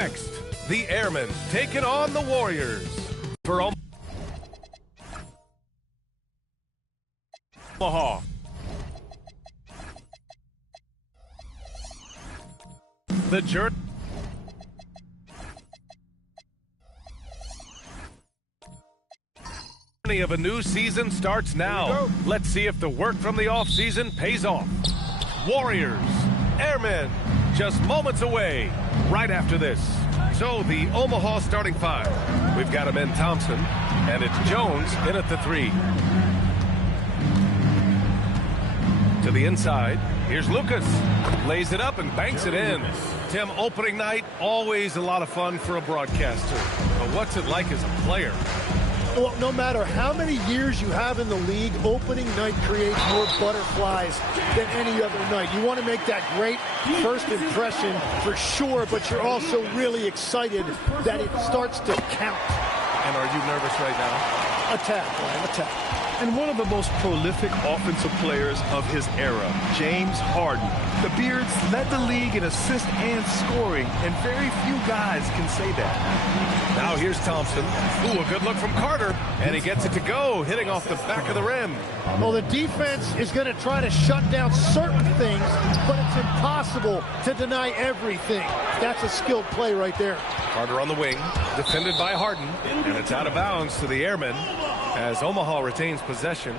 next, the Airmen taking on the Warriors. For Omaha. The journey of a new season starts now. Let's see if the work from the offseason pays off. Warriors, Airmen, just moments away right after this. So the Omaha starting five. We've got him in Thompson, and it's Jones in at the 3. To the inside, here's Lucas. Lays it up and banks it in. Tim, opening night, always a lot of fun for a broadcaster. But what's it like as a player? Well, no matter how many years you have in the league, opening night creates more butterflies than any other night. You want to make that great first impression for sure, but you're also really excited that it starts to count. And are you nervous right now? A tad, Brian, a tad. And one of the most prolific offensive players of his era, James Harden. The Beards led the league in assists and scoring, and very few guys can say that. Now here's Thompson. Ooh, a good look from Carter, and he gets it to go, hitting off the back of the rim. Well, the defense is going to try to shut down certain things, but it's impossible to deny everything. That's a skilled play right there. Carter on the wing, defended by Harden, and it's out of bounds to the Airmen as Omaha retains possession.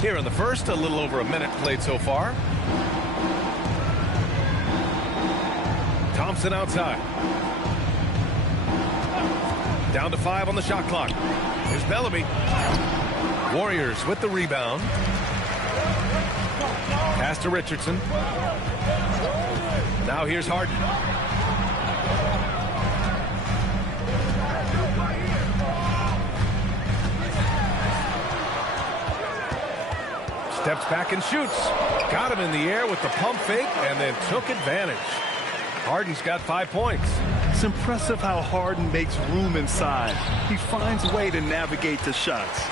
Here in the first, a little over a minute played so far. Thompson outside. Down to 5 on the shot clock. Here's Bellamy. Warriors with the rebound. Pass to Richardson. Now here's Harden. Steps back and shoots. Got him in the air with the pump fake and then took advantage. Harden's got 5 points. It's impressive how Harden makes room inside. He finds a way to navigate the shots.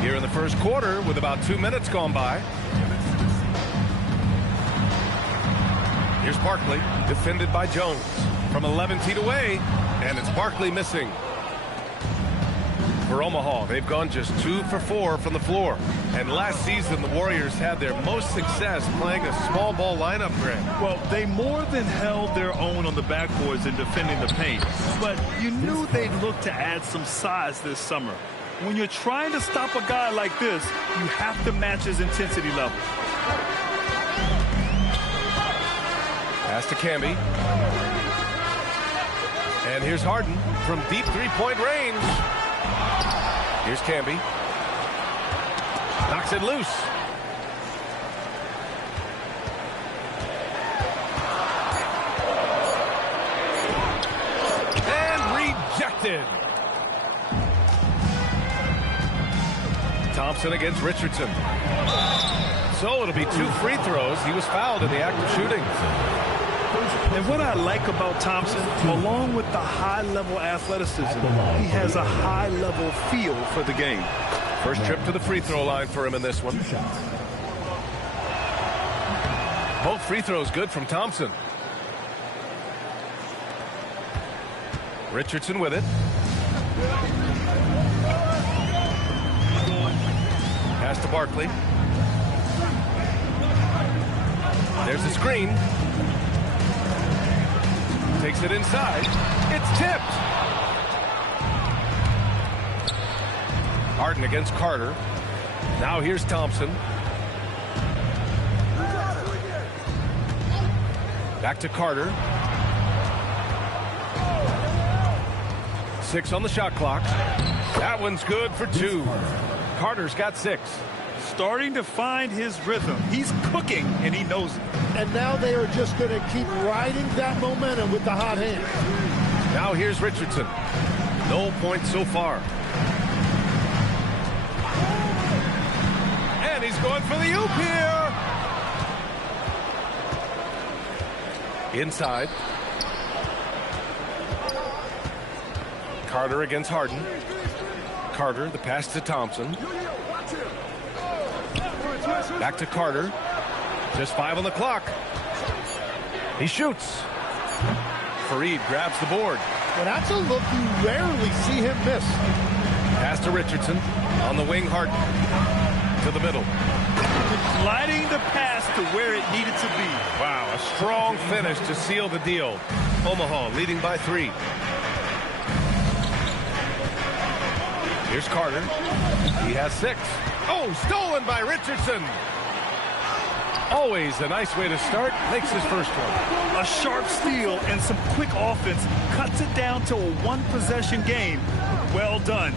Here in the first quarter with about 2 minutes gone by. Here's Barkley, defended by Jones. From 11 feet away, and it's Barkley missing. For Omaha, they've gone just 2 for 4 from the floor. And last season, the Warriors had their most success playing a small ball lineup, Grant. Well, they more than held their own on the backboards in defending the paint. But you knew they'd look to add some size this summer. When you're trying to stop a guy like this, you have to match his intensity level. Pass to Camby. And here's Harden from deep three-point range. Here's Camby. Knocks it loose. And rejected. Thompson against Richardson. So it'll be 2 free throws. He was fouled in the act of shooting. And what I like about Thompson, along with the high-level athleticism, he has a high-level feel for the game. First trip to the free throw line for him in this one. Both free throws good from Thompson. Richardson with it. Pass to Barkley. There's the screen. Takes it inside. It's tipped. Harden against Carter. Now here's Thompson. Back to Carter. 6 on the shot clock. That one's good for 2. Carter's got 6. Starting to find his rhythm. He's cooking, and he knows it. And now they are just going to keep riding that momentum with the hot hand. Now here's Richardson. No points so far. And he's going for the oop here. Inside. Carter against Harden. Carter, the pass to Thompson. Back to Carter. Just 5 on the clock. He shoots. Fareed grabs the board. Well, that's a look you rarely see him miss. Pass to Richardson. On the wing, Harden. To the middle. Sliding the pass to where it needed to be. Wow, a strong finish to seal the deal. Omaha leading by 3. Here's Carter. He has 6. Oh, stolen by Richardson. Always a nice way to start. Makes his first one. A sharp steal and some quick offense cuts it down to a one-possession game. Well done.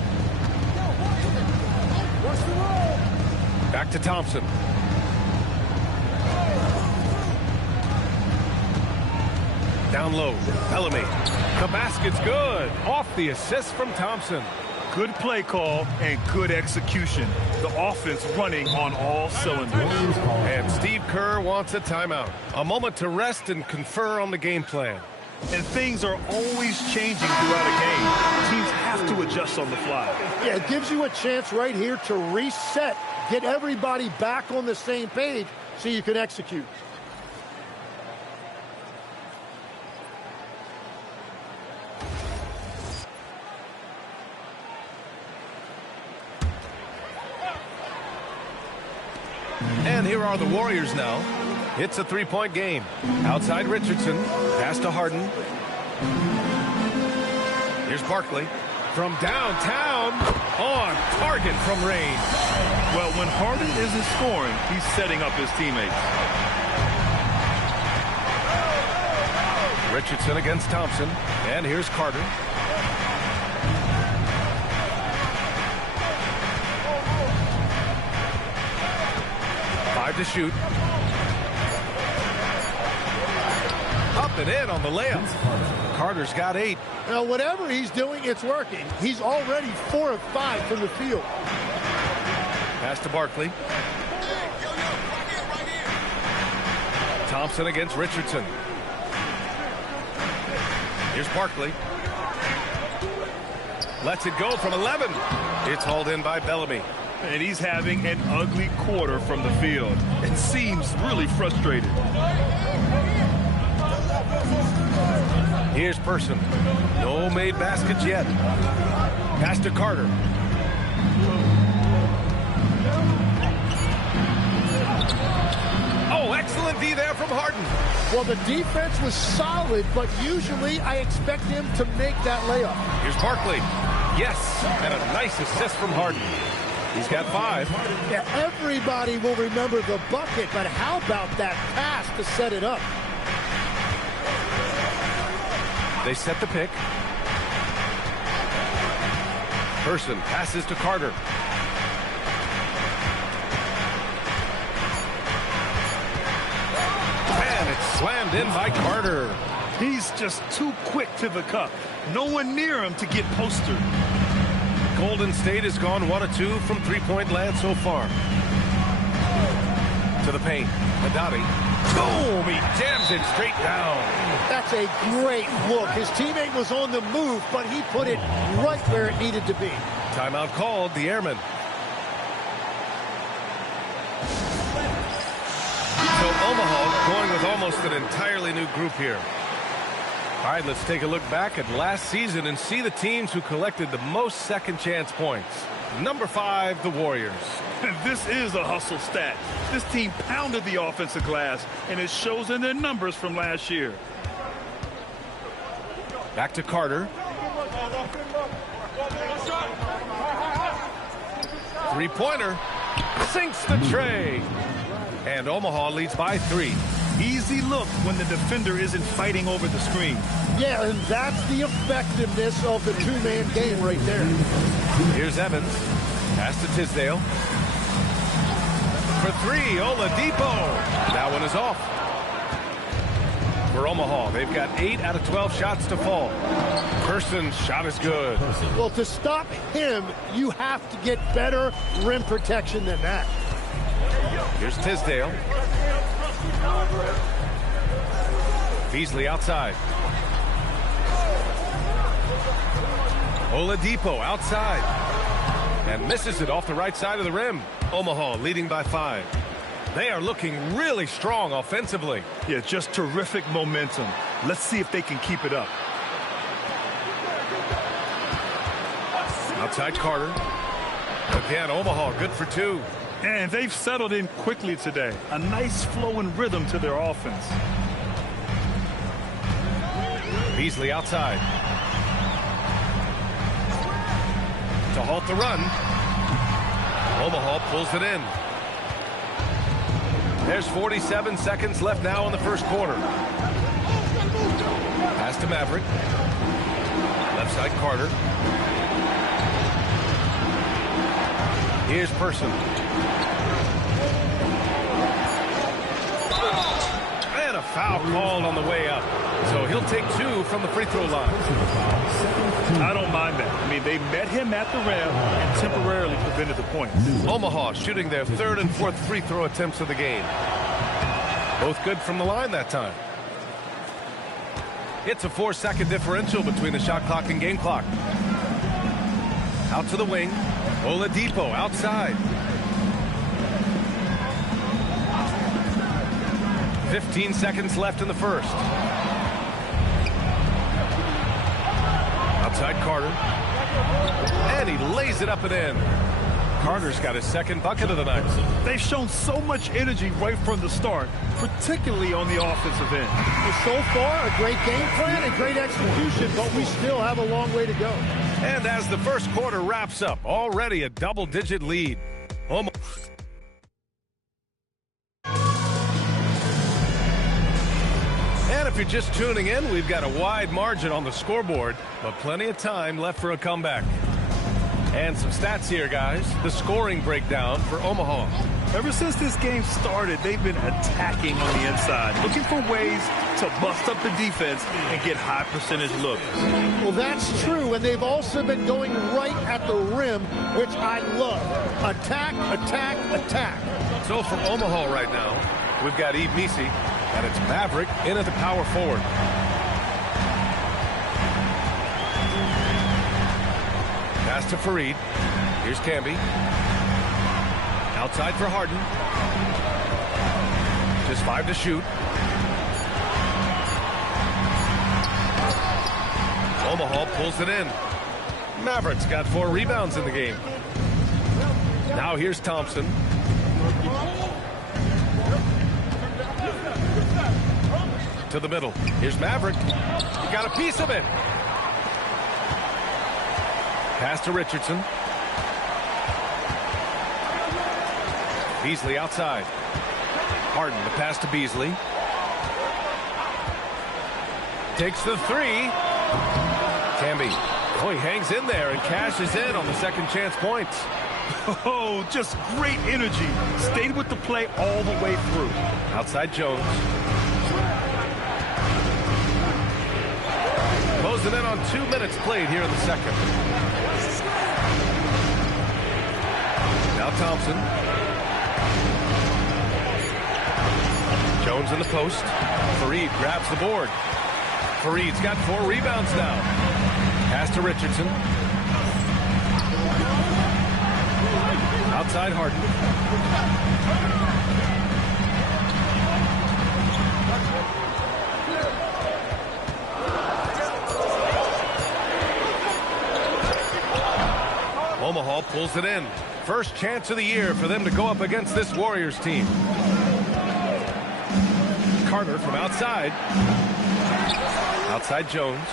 Back to Thompson. Down low. Bellamy. The basket's good. Off the assist from Thompson. Good play call and good execution. The offense running on all cylinders. And Steve Kerr wants a timeout. A moment to rest and confer on the game plan. And things are always changing throughout a game. Teams have to adjust on the fly. Yeah, it gives you a chance right here to reset. Get everybody back on the same page so you can execute. And here are the Warriors now. It's a 3-point game. Outside Richardson. Pass to Harden. Here's Barkley. From downtown. On target from range. Well, when Harden isn't scoring, he's setting up his teammates. Richardson against Thompson. And here's Carter. To shoot. Up and in on the layup. Carter's got 8. Now, whatever he's doing, it's working. He's already 4 of 5 from the field. Pass to Barkley. Thompson against Richardson. Here's Barkley. Lets it go from 11. It's hauled in by Bellamy. And he's having an ugly quarter from the field. It seems really frustrated. Here's Person. No made baskets yet. Pass to Carter. Oh, excellent D there from Harden. Well, the defense was solid, but usually I expect him to make that layup. Here's Barkley. Yes, and a nice assist from Harden. He's got 5. Yeah, everybody will remember the bucket, but how about that pass to set it up? They set the pick. Person passes to Carter. And it's slammed in by Carter. He's just too quick to the cup. No one near him to get postered. Golden State has gone 1 of 2 from 3-point land so far. To the paint. Haddadi. Boom! He jams it straight down. That's a great look. His teammate was on the move, but he put it right where it needed to be. Timeout called. The Airmen. So Omaha going with almost an entirely new group here. All right, let's take a look back at last season and see the teams who collected the most second chance points. Number 5, the Warriors. This is a hustle stat. This team pounded the offensive glass, and it shows in their numbers from last year. Back to Carter. 3-pointer. Sinks the tray. And Omaha leads by 3. Easy look when the defender isn't fighting over the screen. Yeah, and that's the effectiveness of the two-man game right there. Here's Evans. Pass to Tisdale. For 3, Oladipo. That one is off. For Omaha, they've got 8 out of 12 shots to fall. Person's shot is good. Well, to stop him, you have to get better rim protection than that. Here's Tisdale. Beasley outside. Oladipo outside. And misses it off the right side of the rim. Omaha leading by 5. They are looking really strong offensively. Yeah, just terrific momentum. Let's see if they can keep it up. Outside Carter. Again, Omaha good for 2. And they've settled in quickly today. A nice flow and rhythm to their offense. Beasley outside. To halt the run. Omaha pulls it in. There's 47 seconds left now in the first quarter. Pass to Maverick. Left side Carter. Here's Person. And a foul called on the way up. So he'll take 2 from the free throw line. I don't mind that. I mean, they met him at the rim and temporarily prevented the points. Omaha shooting their 3rd and 4th free throw attempts of the game. Both good from the line that time. It's a 4-second differential between the shot clock and game clock. Out to the wing. Oladipo outside. 15 seconds left in the first. Outside Carter. And he lays it up and in. Carter's got his 2nd bucket of the night. They've shown so much energy right from the start, particularly on the offensive end. Well, so far, a great game plan and great execution, but we still have a long way to go. And as the first quarter wraps up, already a double-digit lead. And if you're just tuning in, we've got a wide margin on the scoreboard, but plenty of time left for a comeback. And some stats here, guys. The scoring breakdown for Omaha. Ever since this game started, they've been attacking on the inside, looking for ways to bust up the defense and get high percentage looks. Well, that's true, and they've also been going right at the rim, which I love. Attack, attack, attack. So for Omaha right now, we've got Yves Missi, and it's Maverick in at the power forward. Pass to Fareed. Here's Camby. Outside for Harden. Just 5 to shoot. Omaha pulls it in. Mavericks got 4 rebounds in the game. Now here's Thompson. To the middle. Here's Maverick. He got a piece of it. Pass to Richardson. Beasley outside. Harden the pass to Beasley. Takes the 3. Camby. Oh, he hangs in there and cashes in on the second chance points. Oh, just great energy. Stayed with the play all the way through. Outside Jones. Closing in on 2 minutes played here in the second. Now Thompson. Jones in the post. Fareed grabs the board. Fareed's got 4 rebounds now. Pass to Richardson. Outside Harden. Omaha pulls it in. First chance of the year for them to go up against this Warriors team. Carter from outside. Outside Jones.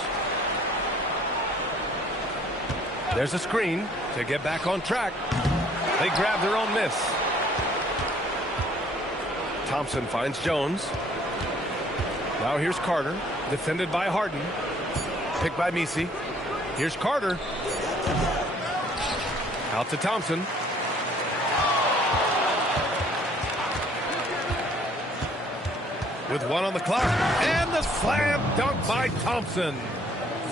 There's a screen to get back on track. They grab their own miss. Thompson finds Jones. Now here's Carter, defended by Harden. Picked by Missi. Here's Carter. Out to Thompson. With 1 on the clock. And the slam dunk by Thompson.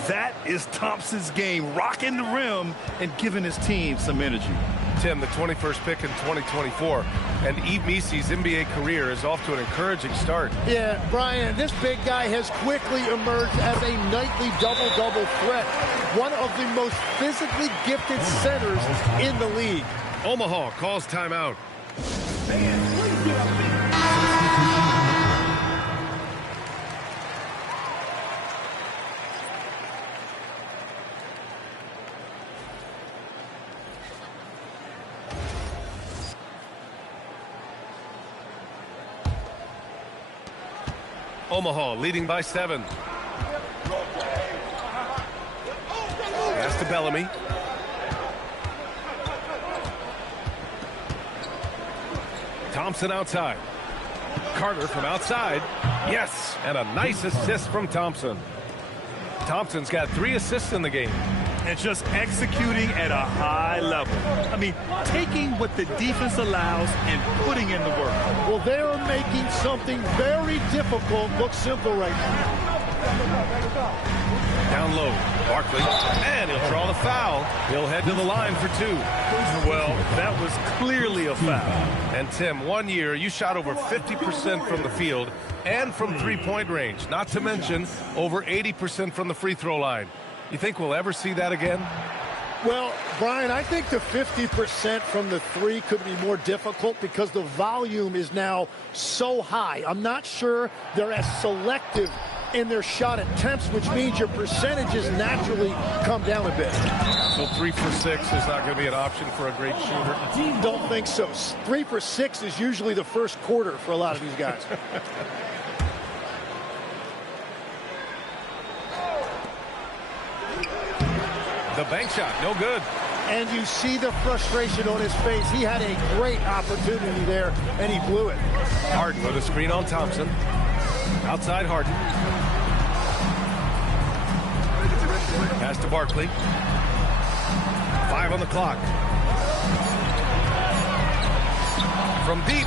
That is Thompson's game, rocking the rim and giving his team some energy. Tim, the 21st pick in 2024. And Yves Misi's NBA career is off to an encouraging start. Yeah, Brian, this big guy has quickly emerged as a nightly double-double threat. One of the most physically gifted centers in the league. Omaha calls timeout. Omaha leading by 7. Pass to Bellamy. Thompson outside. Carter from outside. Yes, and a nice assist from Thompson. Thompson's got 3 assists in the game. And just executing at a high level. I mean, taking what the defense allows and putting in the work. Well, they are making something very difficult look simple right now. Down low, Barkley, and he'll draw the foul. He'll head to the line for 2. Well, that was clearly a foul. And Tim, 1 year, you shot over 50% from the field and from three-point range, not to mention over 80% from the free throw line. You think we'll ever see that again? Well, Brian, I think the 50% from the 3 could be more difficult because the volume is now so high. I'm not sure they're as selective in their shot attempts, which means your percentages naturally come down a bit. So 3 for 6 is not going to be an option for a great shooter? Don't think so. 3 for 6 is usually the first quarter for a lot of these guys. The bank shot, no good. And you see the frustration on his face. He had a great opportunity there, and he blew it. Harden with a screen on Thompson. Outside Harden. Pass to Barkley. 5 on the clock. From deep.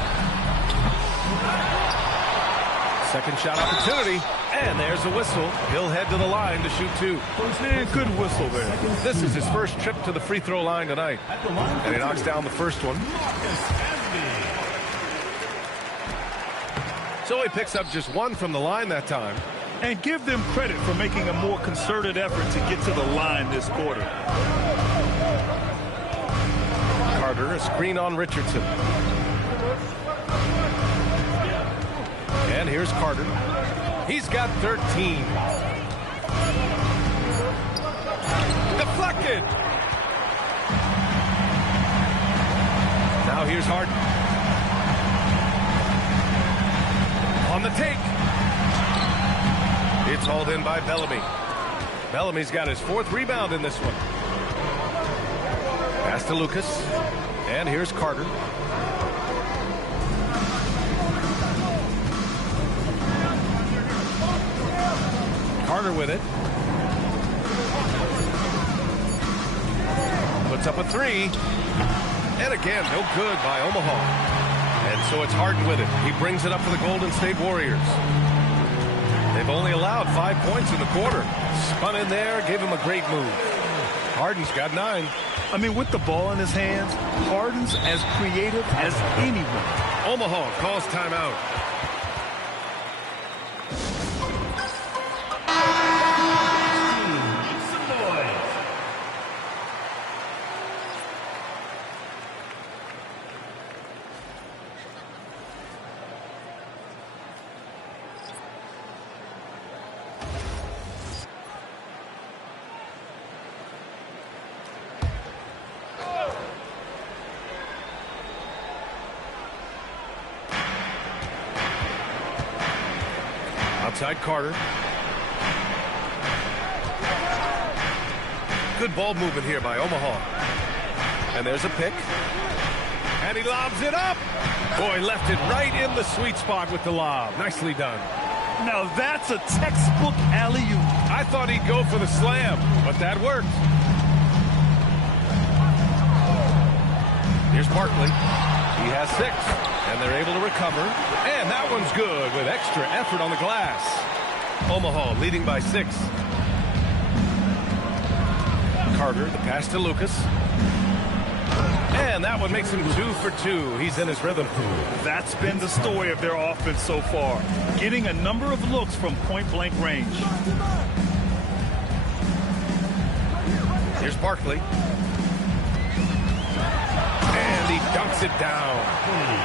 Second shot opportunity. And there's a whistle. He'll head to the line to shoot 2. Man, good whistle there. This is his first trip to the free throw line tonight. And he knocks down the first one. So he picks up just 1 from the line that time. And give them credit for making a more concerted effort to get to the line this quarter. Carter, a screen on Richardson. And here's Carter. He's got 13. Deflected. Now here's Harden. On the take. It's hauled in by Bellamy. Bellamy's got his 4th rebound in this one. Pass to Lucas. And here's Carter. Carter with it. Puts up a 3. And again, no good by Omaha. And so it's Harden with it. He brings it up for the Golden State Warriors. They've only allowed 5 points in the quarter. Spun in there, gave him a great move. Harden's got 9. I mean, with the ball in his hands, Harden's as creative as anyone. Omaha calls timeout. Outside Carter. Good ball movement here by Omaha. And there's a pick. And he lobs it up. Boy, left it right in the sweet spot with the lob. Nicely done. Now that's a textbook alley-oop. I thought he'd go for the slam, but that worked. Here's Barkley. He has 6. And they're able to recover. And that one's good with extra effort on the glass. Omaha leading by 6. Carter, the pass to Lucas. And that one makes him 2 for 2. He's in his rhythm. That's been the story of their offense so far, getting a number of looks from point-blank range. Here's Barkley. And he dunks it down.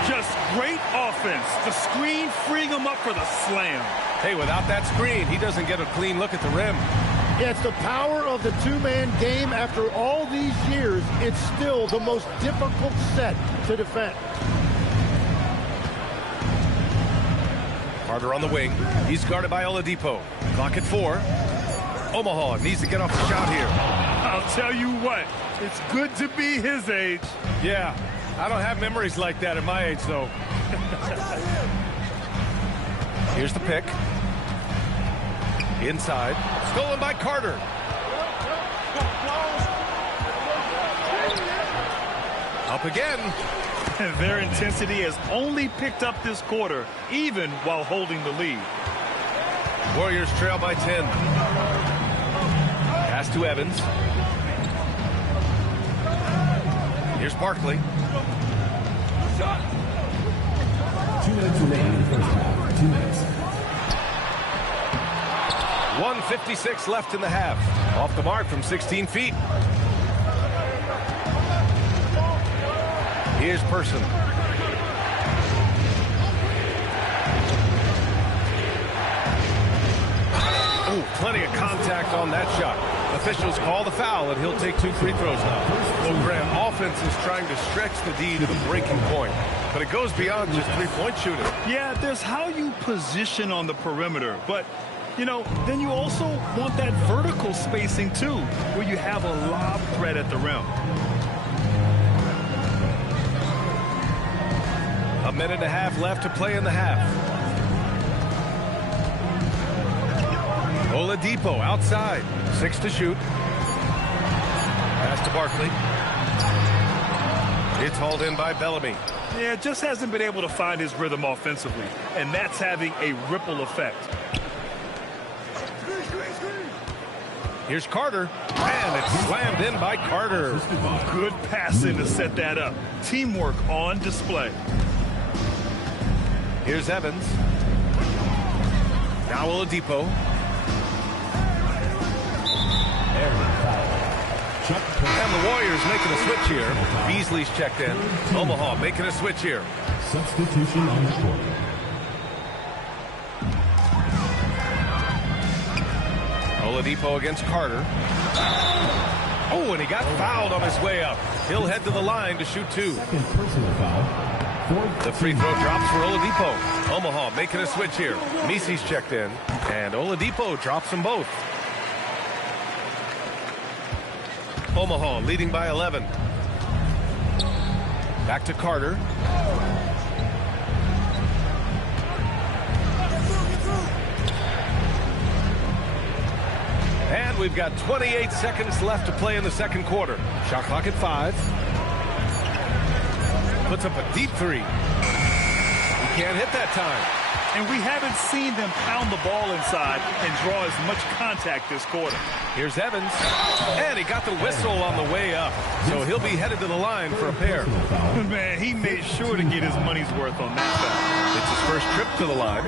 Just great offense. The screen freeing him up for the slam. Hey, without that screen, he doesn't get a clean look at the rim. Yeah, it's the power of the two-man game. After all these years, it's still the most difficult set to defend. Carter on the wing. He's guarded by Oladipo. Clock at 4. Omaha needs to get off the shot here. I'll tell you what, it's good to be his age. Yeah, I don't have memories like that at my age, though. Here's the pick. Inside. Stolen by Carter. Up again. Their intensity has only picked up this quarter, even while holding the lead. Warriors trail by 10. Pass to Evans. Here's Barkley. 2 minutes remaining in the first half. 2 minutes. 1:56 left in the half. Off the mark from 16 feet. Here's Person. Ooh, plenty of contact on that shot. Officials call the foul, and he'll take 2 free throws now. Well, Graham, offense is trying to stretch the D to the breaking point, but it goes beyond just three-point shooting. Yeah, there's how you position on the perimeter, but you know, then you also want that vertical spacing too, where you have a lob threat at the rim. A minute and a half left to play in the half. Oladipo outside. 6 to shoot. Pass to Barkley. It's hauled in by Bellamy. Yeah, just hasn't been able to find his rhythm offensively, and that's having a ripple effect. Here's Carter, and it's slammed in by Carter. Good passing to set that up. Teamwork on display. Here's Evans. Now Oladipo. And the Warriors making a switch here. Beasley's checked in. Omaha making a switch here. Substitution on the court. Oladipo against Carter. Oh, and he got fouled on his way up. He'll head to the line to shoot 2. Second personal foul. The free throw drops for Oladipo. Omaha making a switch here. Misi's checked in, and Oladipo drops them both. Omaha leading by 11. Back to Carter. And we've got 28 seconds left to play in the second quarter. Shot clock at 5. Puts up a deep 3. He can't hit that time. And we haven't seen them pound the ball inside and draw as much contact this quarter. Here's Evans. And he got the whistle on the way up. So he'll be headed to the line for a pair. Man, he made sure to get his money's worth on that foul. It's his first trip to the line.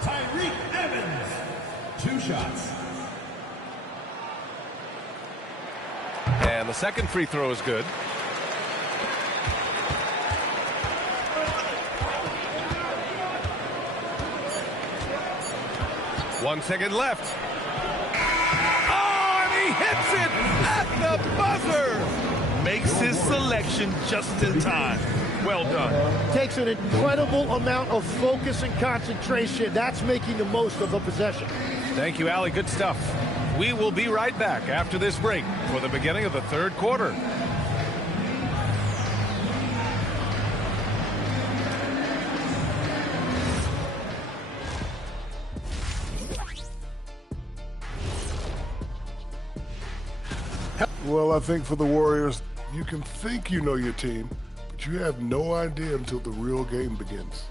Tyreke Evans. 2 shots. And the second free throw is good. One second left. Oh, and he hits it at the buzzer. Makes his selection just in time. Well done. Takes an incredible amount of focus and concentration. That's making the most of a possession. Thank you, Allie. Good stuff. We will be right back after this break for the beginning of the third quarter. Well, I think for the Warriors, you can think you know your team, but you have no idea until the real game begins.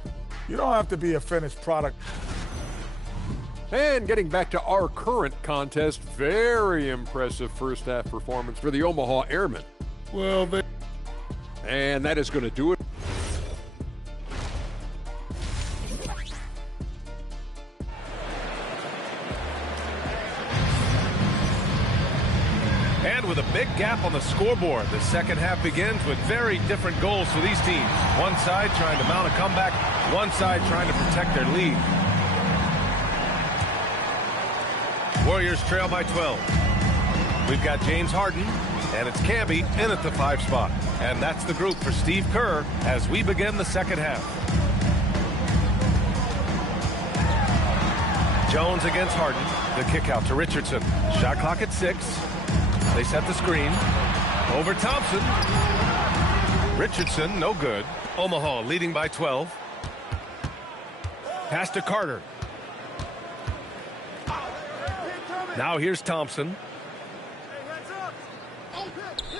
You don't have to be a finished product. And getting back to our current contest, very impressive first half performance for the Omaha Airmen. Well, And that is going to do it. And with a big gap on the scoreboard, the second half begins with very different goals for these teams. One side trying to mount a comeback, one side trying to protect their lead. Warriors trail by 12. We've got James Harden, and it's Camby in at the 5 spot. And that's the group for Steve Kerr as we begin the second half. Jones against Harden. The kick out to Richardson. Shot clock at 6. They set the screen. Over Thompson. Richardson, no good. Omaha leading by 12. Pass to Carter. Now here's Thompson.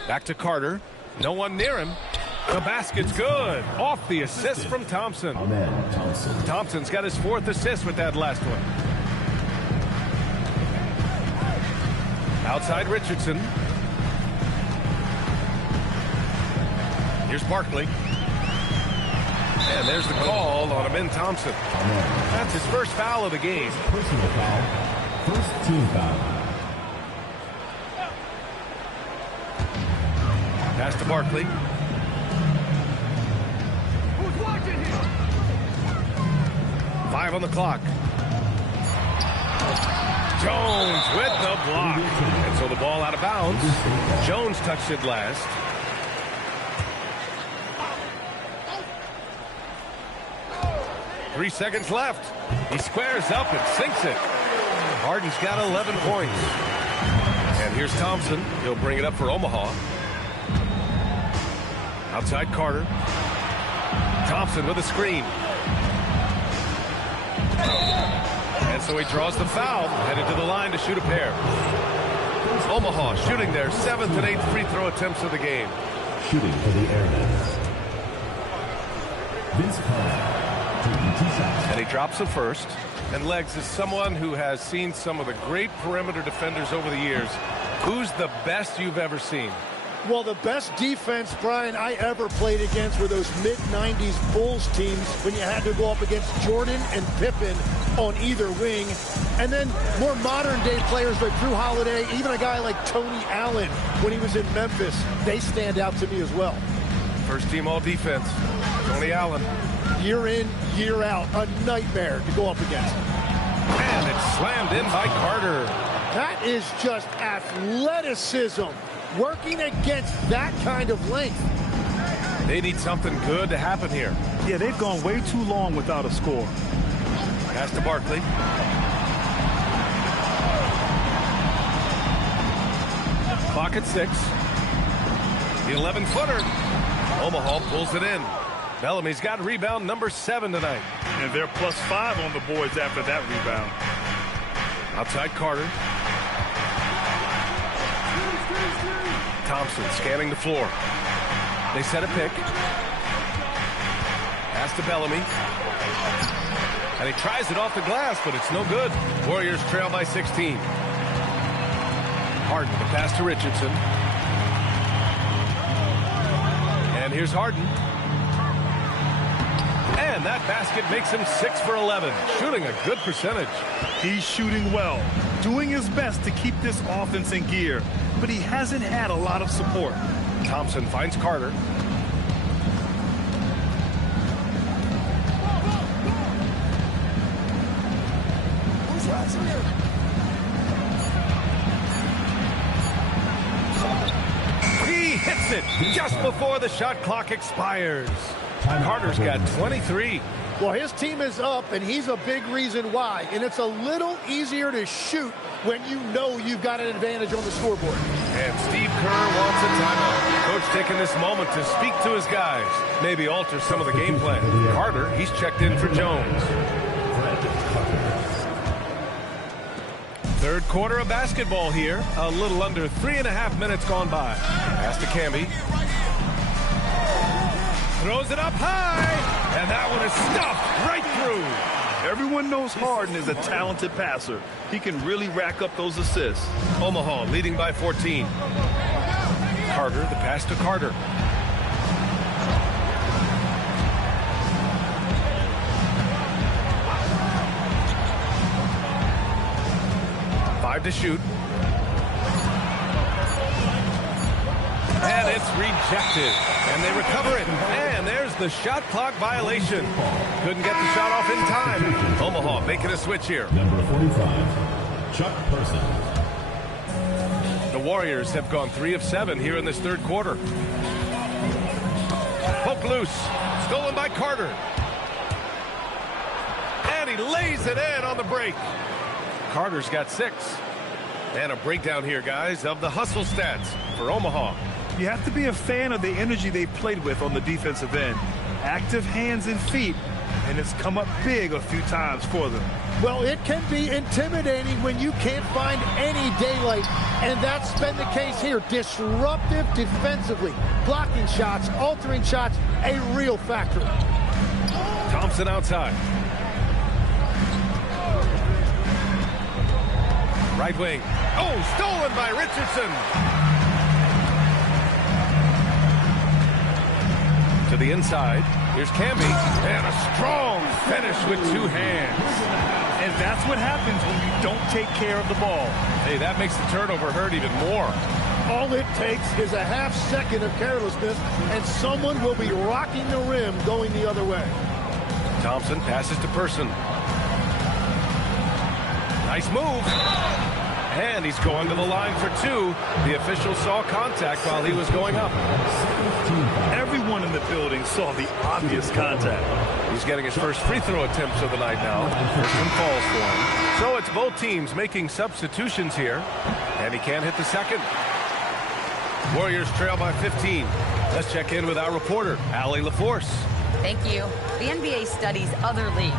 Back to Carter. No one near him. The basket's good. Off the assist from Thompson. Thompson's got his 4th assist with that last one. Outside Richardson. Here's Barkley. And there's the call on Amin Thompson. That's his first foul of the game. Personal foul. First team foul. Pass to Barkley. Who's watching here? 5 on the clock. Jones with the block. And so the ball out of bounds. Jones touched it last. Three seconds left. He squares up and sinks it. Harden's got 11 points. And here's Thompson. He'll bring it up for Omaha. Outside Carter. Thompson with a screen. And so he draws the foul, headed to the line to shoot a pair. Omaha shooting their 7th and 8th free throw attempts of the game. Shooting for the Airmen. Vince Carter, taking 2 shots. And he drops the first. And Legs is someone who has seen some of the great perimeter defenders over the years. Who's the best you've ever seen? Well, the best defense, Brian, I ever played against were those mid-90s Bulls teams when you had to go up against Jordan and Pippen on either wing. And then more modern-day players like Drew Holiday, even a guy like Tony Allen when he was in Memphis, they stand out to me as well. First team all-defense, Tony Allen. Year in, year out, a nightmare to go up against. And it's slammed in by Carter. That is just athleticism. Working against that kind of length. They need something good to happen here. Yeah, they've gone way too long without a score. Pass to Barkley. Clock at 6. The 11-footer. Omaha pulls it in. Bellamy's got rebound number 7 tonight. And they're +5 on the boards after that rebound. Outside Carter. Thompson scanning the floor. They set a pick. Pass to Bellamy. And he tries it off the glass, but it's no good. Warriors trail by 16. Harden, the pass to Richardson. And here's Harden. And that basket makes him 6 for 11, shooting a good percentage. He's shooting well, doing his best to keep this offense in gear, but he hasn't had a lot of support. Thompson finds Carter. He hits it just before the shot clock expires. Carter's got 23. Well, his team is up, and he's a big reason why. And it's a little easier to shoot when you know you've got an advantage on the scoreboard. And Steve Kerr wants a timeout. Coach taking this moment to speak to his guys. Maybe alter some of the game plan. Carter, he's checked in for Jones. Third quarter of basketball here. A little under 3.5 minutes gone by. Pass to Camby. Throws it up high, and that one is stuffed right through. Everyone knows Harden is a talented passer. He can really rack up those assists. Omaha leading by 14. Carter, the pass to Carter. to shoot. And it's rejected. And they recover it. And there's the shot clock violation. Couldn't get the shot off in time. Omaha making a switch here. Number 45, Chuck Person. The Warriors have gone 3 of 7 here in this third quarter. Poked loose. Stolen by Carter. And he lays it in on the break. Carter's got 6. And a breakdown here, guys, of the hustle stats for Omaha. You have to be a fan of the energy they played with on the defensive end. Active hands and feet, and it's come up big a few times for them. Well, it can be intimidating when you can't find any daylight, and that's been the case here. Disruptive defensively, blocking shots, altering shots, a real factor. Thompson outside. Right wing. Oh, stolen by Richardson. To the inside. Here's Camby. And a strong finish with 2 hands. And that's what happens when you don't take care of the ball. Hey, that makes the turnover hurt even more. All it takes is a half second of carelessness, and someone will be rocking the rim going the other way. Thompson passes to Person. Nice move. And he's going to the line for 2. The official saw contact while he was going up. Everyone in the building saw the obvious contact. He's getting his first free throw attempts of the night now. First one falls for him. So it's both teams making substitutions here. And he can't hit the second. Warriors trail by 15. Let's check in with our reporter, Allie LaForce. Thank you. The NBA studies other leagues.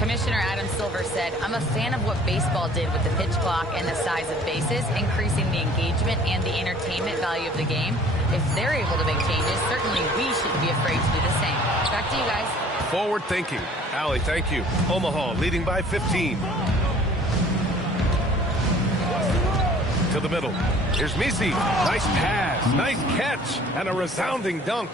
Commissioner Adam Silver said, "I'm a fan of what baseball did with the pitch clock and the size of bases, increasing the engagement and the entertainment value of the game. If they're able to make changes, certainly we shouldn't be afraid to do the same." Back to you guys. Forward thinking. Allie, thank you. Omaha leading by 15. To the middle. Here's Misi. Nice pass, nice catch, and a resounding dunk.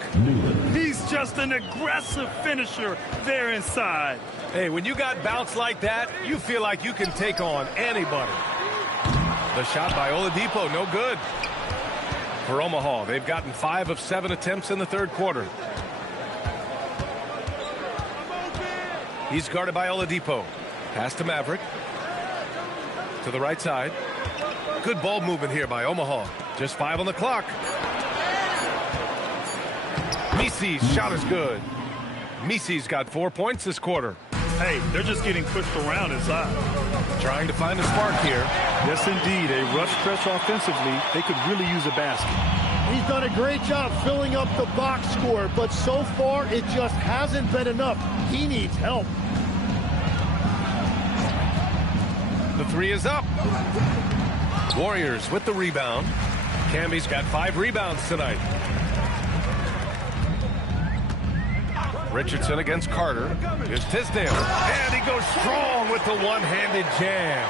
He's just an aggressive finisher there inside. Hey, when you got bounce like that, you feel like you can take on anybody. The shot by Oladipo, no good. For Omaha, they've gotten 5 of 7 attempts in the third quarter. He's guarded by Oladipo. Pass to Maverick. To the right side. Good ball movement here by Omaha. Just 5 on the clock. Misi's shot is good. Misi's got 4 points this quarter. Hey, they're just getting pushed around inside. Trying to find a spark here. Yes, indeed. A rush press offensively. They could really use a basket. He's done a great job filling up the box score, but so far it just hasn't been enough. He needs help. The 3 is up. Warriors with the rebound. Camby's got 5 rebounds tonight. Richardson against Carter. Here's Tisdale. And he goes strong with the one-handed jam.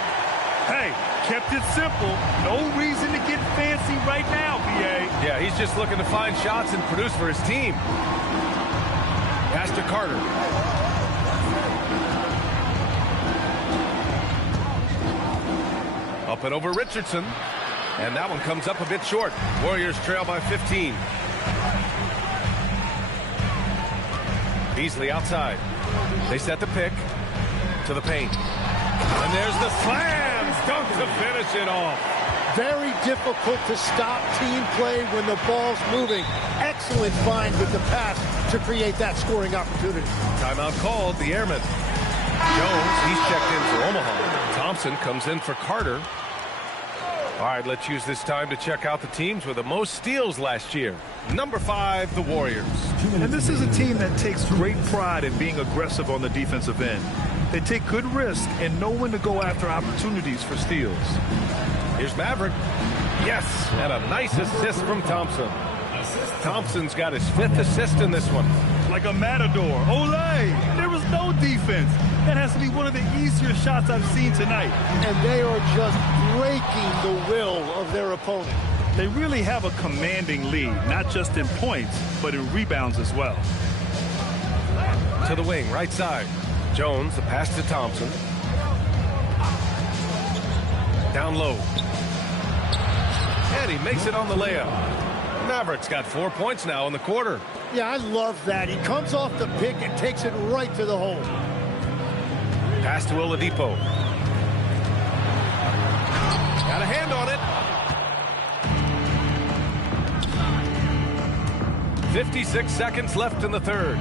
Hey, kept it simple. No reason to get fancy right now, BA. Yeah, he's just looking to find shots and produce for his team. Pass to Carter. Up and over Richardson. And that one comes up a bit short. Warriors trail by 15. Beasley outside. They set the pick to the paint. And there's the slam dunk to finish it off. Very difficult to stop team play when the ball's moving. Excellent find with the pass to create that scoring opportunity. Timeout called, the Airmen. Jones, he's checked in for Omaha. Thompson comes in for Carter. All right, let's use this time to check out the teams with the most steals last year. Number 5, the Warriors. And this is a team that takes great pride in being aggressive on the defensive end. They take good risk and know when to go after opportunities for steals. Here's Maverick. Yes, and a nice assist from Thompson. Thompson's got his 5th assist in this one. Like a matador. Olay! There was no defense. That has to be one of the easier shots I've seen tonight. And they are just breaking the will of their opponent. They really have a commanding lead, not just in points, but in rebounds as well. To the wing, right side. Jones, the pass to Thompson. Down low. And he makes it on the layup. Mavericks got 4 points now in the quarter. Yeah, I love that. He comes off the pick and takes it right to the hole. Pass to Oladipo. Got a hand on it. 56 seconds left in the third.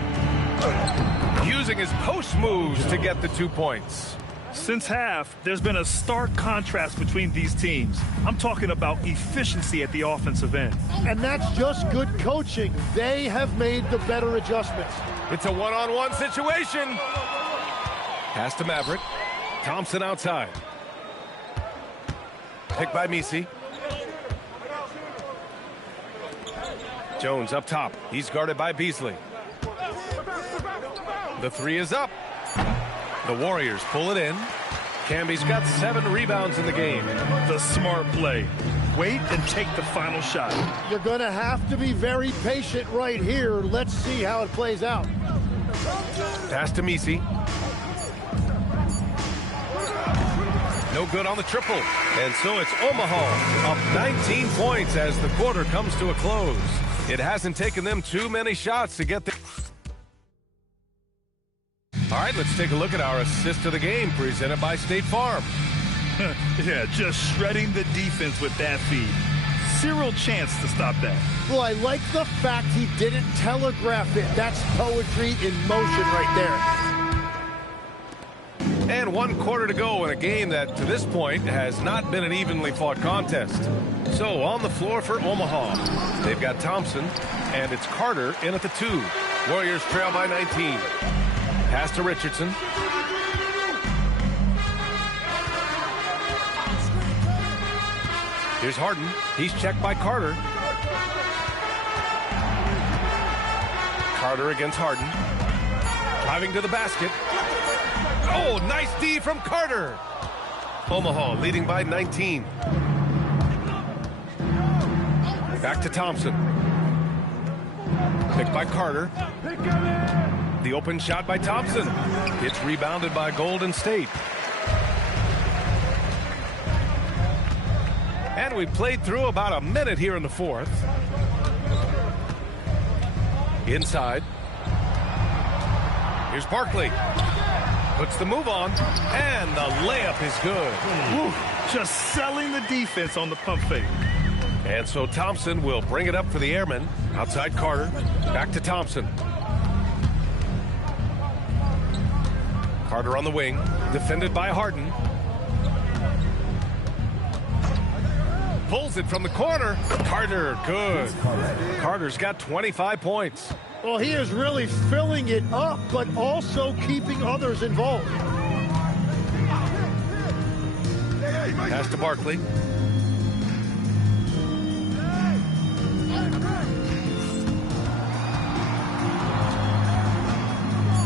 Using his post moves to get the 2 points. Since half, there's been a stark contrast between these teams. I'm talking about efficiency at the offensive end. And that's just good coaching. They have made the better adjustments. It's a one-on-one situation. Pass to Maverick. Thompson outside. Picked by Misi. Jones up top. He's guarded by Beasley. The three is up. The Warriors pull it in. Camby's got 7 rebounds in the game. The smart play. Wait and take the final shot. You're going to have to be very patient right here. Let's see how it plays out. Pass to Misi. No good on the triple. And so it's Omaha up 19 points as the quarter comes to a close. It hasn't taken them too many shots to get there. All right, let's take a look at our assist of the game presented by State Farm. Yeah, just shredding the defense with that feed. Zero chance to stop that. Well, I like the fact he didn't telegraph it. That's poetry in motion right there. And 1 quarter to go in a game that, to this point, has not been an evenly fought contest. So, on the floor for Omaha, they've got Thompson, and it's Carter in at the 2. Warriors trail by 19. Pass to Richardson. Here's Harden. He's checked by Carter. Carter against Harden. Driving to the basket. Oh, nice D from Carter. Omaha leading by 19. Back to Thompson. Picked by Carter. The open shot by Thompson. It's rebounded by Golden State. And we played through about a minute here in the fourth. Inside. Here's Barkley. Puts the move on, and the layup is good. Woo, just selling the defense on the pump fake. And so Thompson will bring it up for the Airmen. Outside Carter. Back to Thompson. Carter on the wing. Defended by Harden. Pulls it from the corner. Carter, good. Carter's got 25 points. Well, he is really filling it up, but also keeping others involved. Pass to Barkley.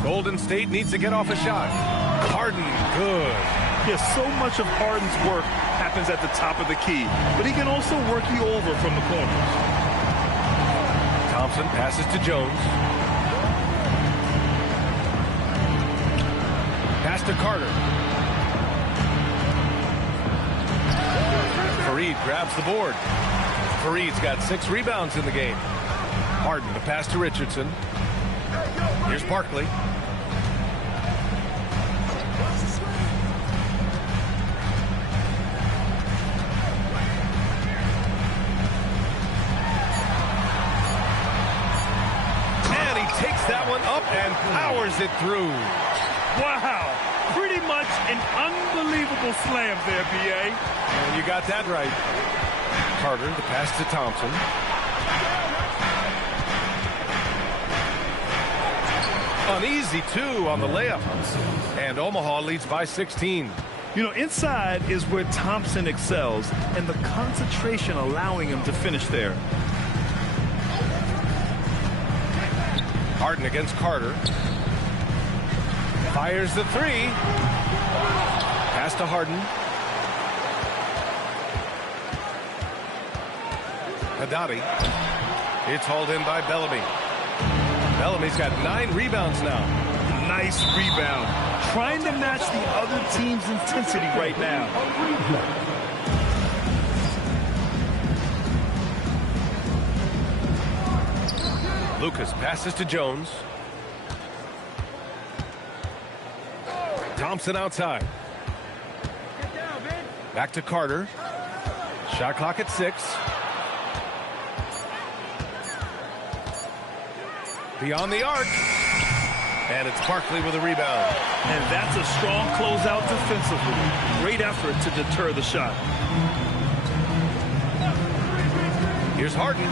Golden State needs to get off a shot. Harden, good. Yeah, so much of Harden's work happens at the top of the key, but he can also work you over from the corners. Thompson passes to Jones. Pass to Carter. Fareed grabs the board. Fareed's got 6 rebounds in the game. Harden, the pass to Richardson. Here's Barkley. That one up and powers it through. Wow, pretty much an unbelievable slam there, B.A. And you got that right. Carter, the pass to Thompson. Uneasy, too, on the layup. And Omaha leads by 16. You know, inside is where Thompson excels, and the concentration allowing him to finish there. Harden against Carter. Fires the 3. Pass to Harden. Haddadi. It's hauled in by Bellamy. Bellamy's got 9 rebounds now. Nice rebound. Trying to match the other team's intensity right now. Lucas passes to Jones. Thompson outside. Back to Carter. Shot clock at 6. Beyond the arc. And it's Barkley with a rebound. And that's a strong closeout defensively. Great effort to deter the shot. Here's Harden.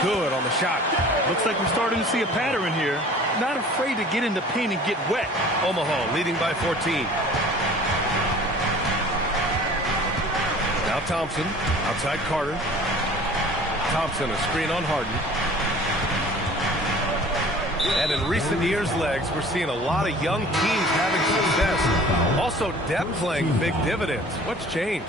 Good on the shot. Looks like we're starting to see a pattern here. Not afraid to get in the paint and get wet. Omaha leading by 14. Now Thompson. Outside Carter. Thompson, a screen on Harden. And in recent years, Legs, we're seeing a lot of young teams having success. Also, depth playing big dividends. What's changed?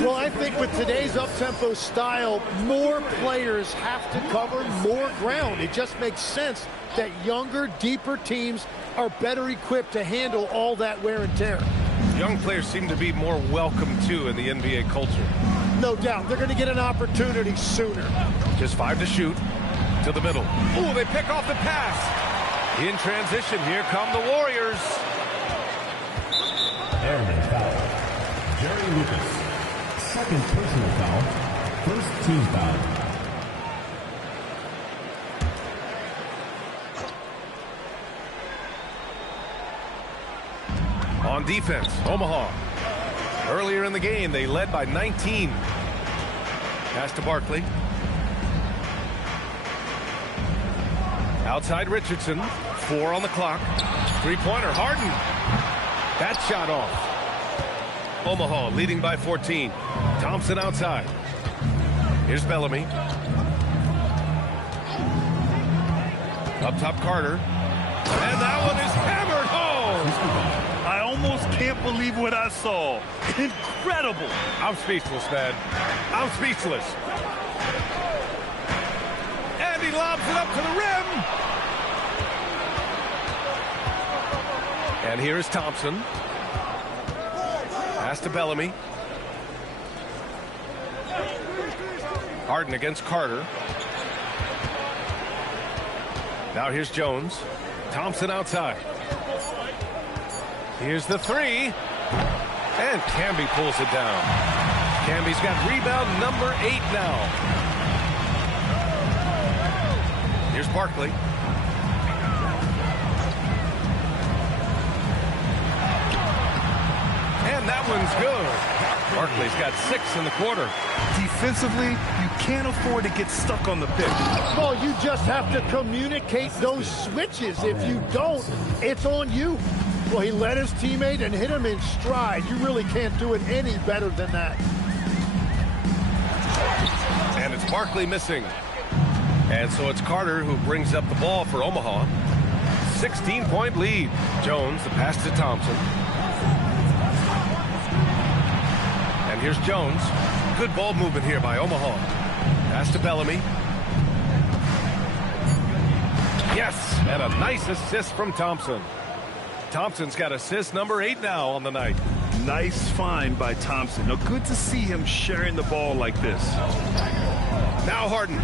Well, I think with today's up-tempo style, more players have to cover more ground. It just makes sense that younger, deeper teams are better equipped to handle all that wear and tear. Young players seem to be more welcome, too, in the NBA culture. No doubt. They're going to get an opportunity sooner. Just 5 to shoot. To the middle. Ooh, they pick off the pass. In transition, here come the Warriors. Airman foul. Jerry Lucas. Second personal foul. First team foul. On defense, Omaha. Earlier in the game, they led by 19. Pass to Barkley. Outside Richardson, 4 on the clock. Three-pointer, Harden. That shot off. Omaha leading by 14. Thompson outside. Here's Bellamy. Up top, Carter. And that one is hammered home. I almost can't believe what I saw. Incredible. I'm speechless, man. I'm speechless. And he lobs it up to the rim. And here is Thompson. Pass to Bellamy. Harden against Carter. Now here's Jones. Thompson outside. Here's the 3. And Camby pulls it down. Camby's got rebound number 8 now. Here's Barkley. And that one's good. Barkley's got 6 in the quarter. Defensively, you can't afford to get stuck on the pick. Well, you just have to communicate those switches. If you don't, it's on you. Well, he led his teammate and hit him in stride. You really can't do it any better than that. And it's Barkley missing. And so it's Carter who brings up the ball for Omaha. 16-point lead. Jones, the pass to Thompson. And here's Jones. Good ball movement here by Omaha. Pass to Bellamy. Yes, and a nice assist from Thompson. Thompson's got assist number 8 now on the night. Nice find by Thompson. Now, good to see him sharing the ball like this. Now Harden.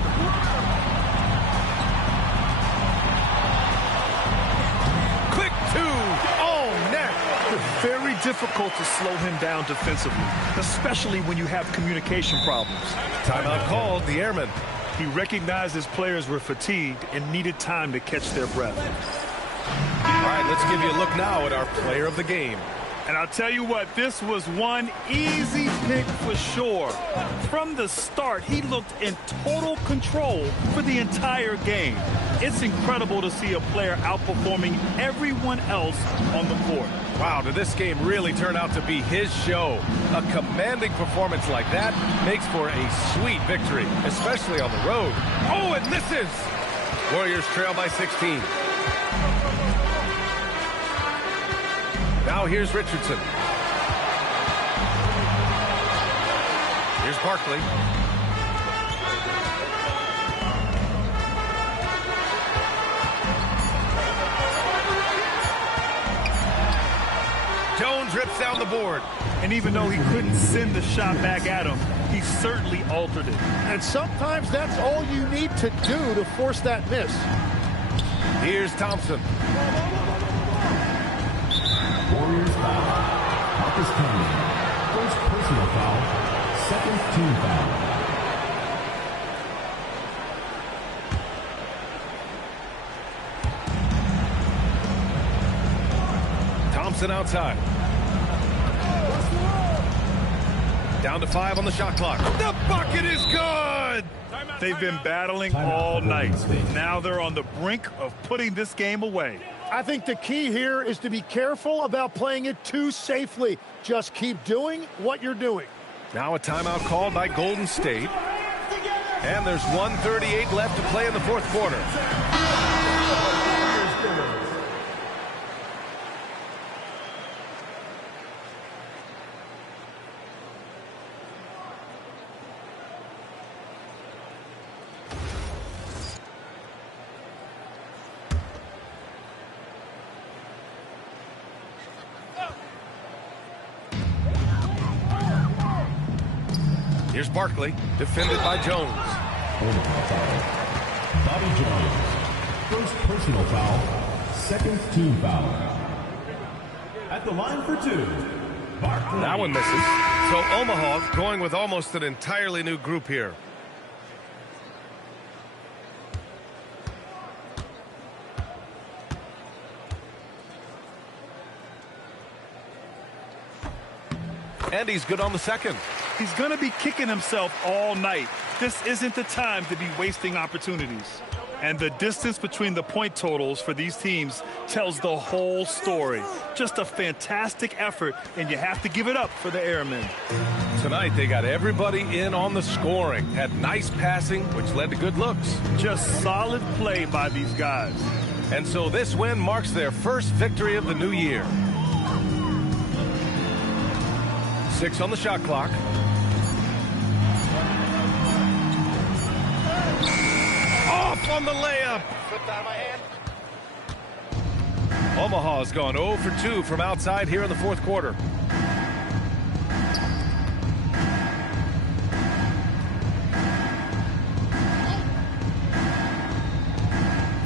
Quick 2. Oh, net. It's very difficult to slow him down defensively, especially when you have communication problems. Timeout called, the Airmen. He recognized his players were fatigued and needed time to catch their breath. All right, let's give you a look now at our player of the game. And I'll tell you what, this was one easy pick for sure. From the start, he looked in total control for the entire game. It's incredible to see a player outperforming everyone else on the court. Wow, did this game really turn out to be his show? A commanding performance like that makes for a sweet victory, especially on the road. Oh, it misses! Warriors trail by 16. Now here's Richardson. Here's Barkley. Jones rips down the board. And even though he couldn't send the shot back at him, he certainly altered it. And sometimes that's all you need to do to force that miss. Here's Thompson. Warriors foul. Marcus Camby. First personal foul. Second team foul. Thompson outside. Down to 5 on the shot clock. The bucket is good! They've been battling all night. Now they're on the brink of putting this game away. I think the key here is to be careful about playing it too safely. Just keep doing what you're doing. Now a timeout called by Golden State. And there's 1:38 left to play in the fourth quarter. Here's Barkley, defended by Jones. Bobby Jones. First personal foul. Second team foul. At the line for 2, Barkley. That one misses. So Omaha going with almost an entirely new group here. And he's good on the second. He's going to be kicking himself all night. This isn't the time to be wasting opportunities. And the distance between the point totals for these teams tells the whole story. Just a fantastic effort, and you have to give it up for the Airmen. Tonight, they got everybody in on the scoring. Had nice passing, which led to good looks. Just solid play by these guys. And so this win marks their first victory of the new year. 6 on the shot clock. Off on the layup. Slipped out of my hand. Omaha's gone 0 for 2 from outside here in the fourth quarter.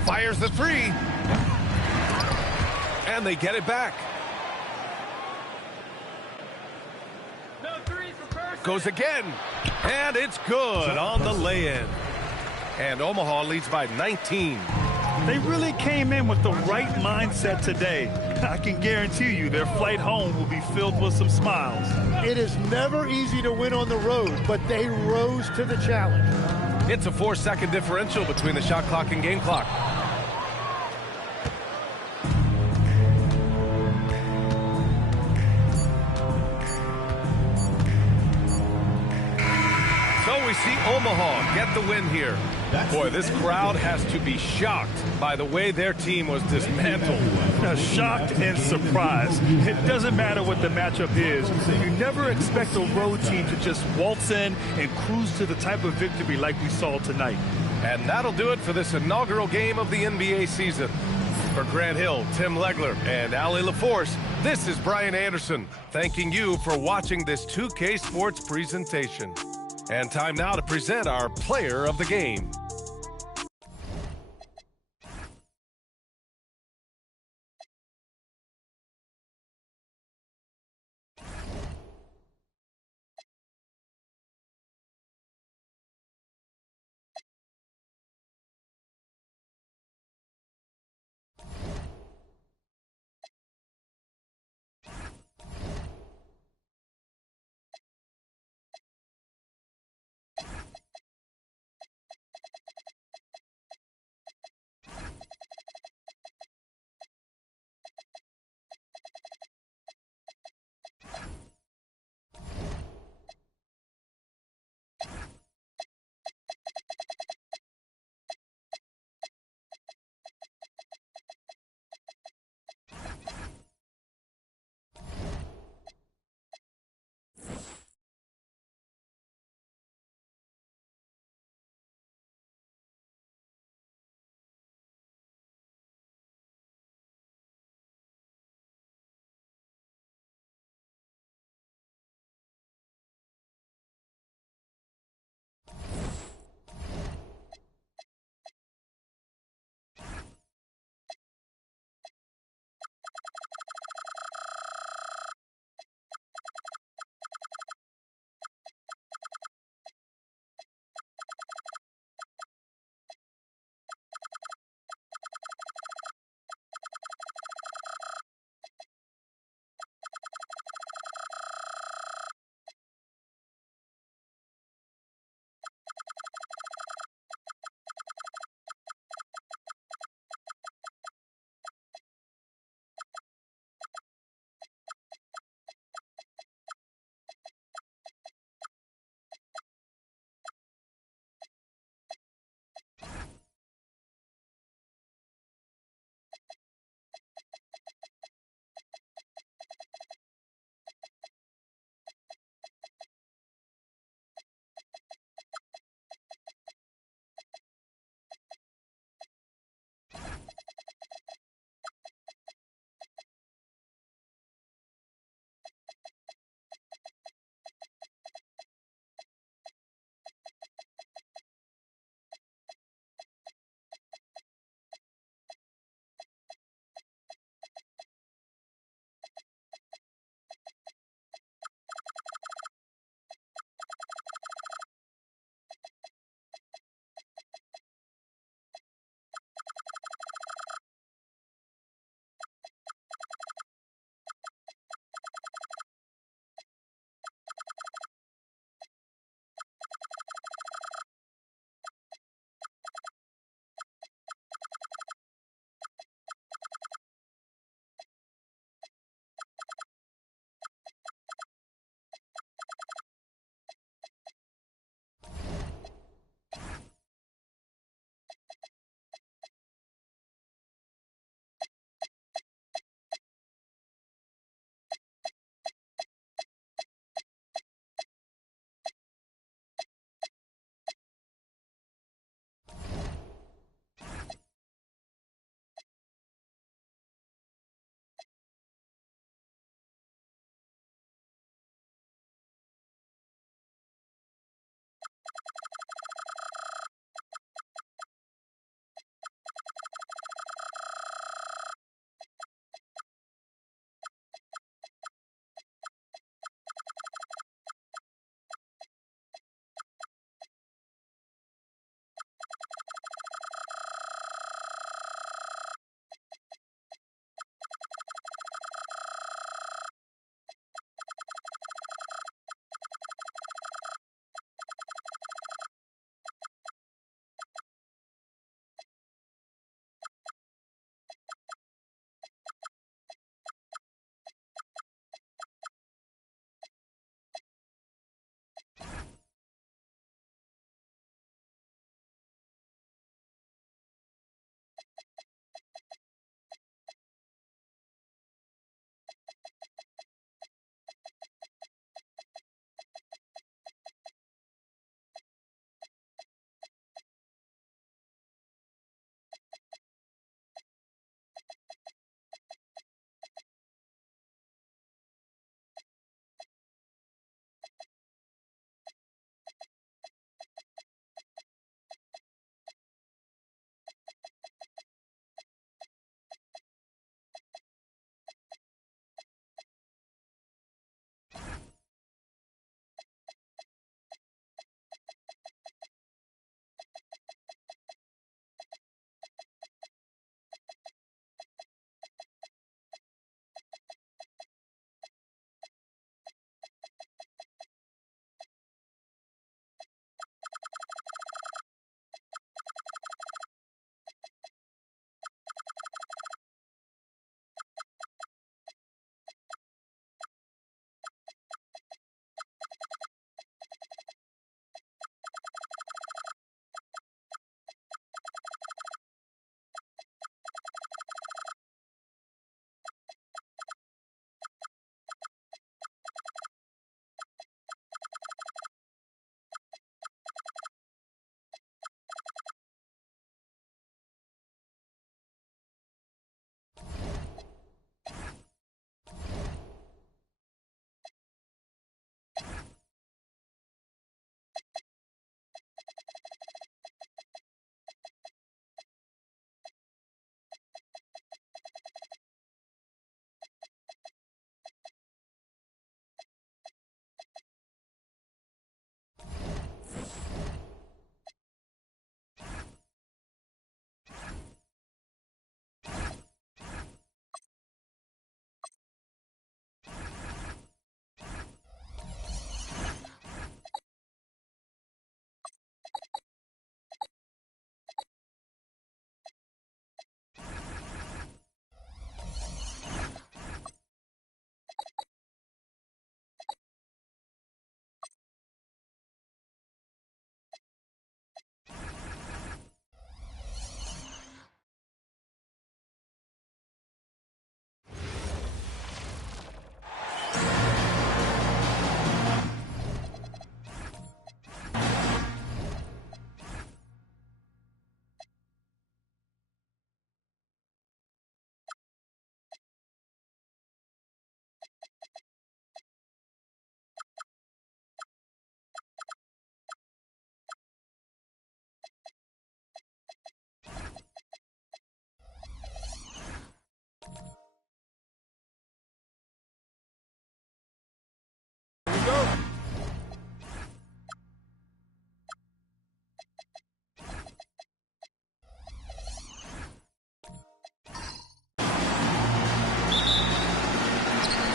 Fires the three. And they get it back. Goes again. And it's good on the lay-in. And Omaha leads by 19. They really came in with the right mindset today. I can guarantee you their flight home will be filled with some smiles. It is never easy to win on the road, but they rose to the challenge. It's a 4-second differential between the shot clock and game clock. So we see Omaha get the win here. Boy, this crowd has to be shocked by the way their team was dismantled. Shocked and surprised. It doesn't matter what the matchup is. You never expect a road team to just waltz in and cruise to the type of victory like we saw tonight. And that'll do it for this inaugural game of the NBA season. For Grant Hill, Tim Legler, and Ali LaForce, this is Brian Anderson, thanking you for watching this 2K Sports presentation. And time now to present our player of the game.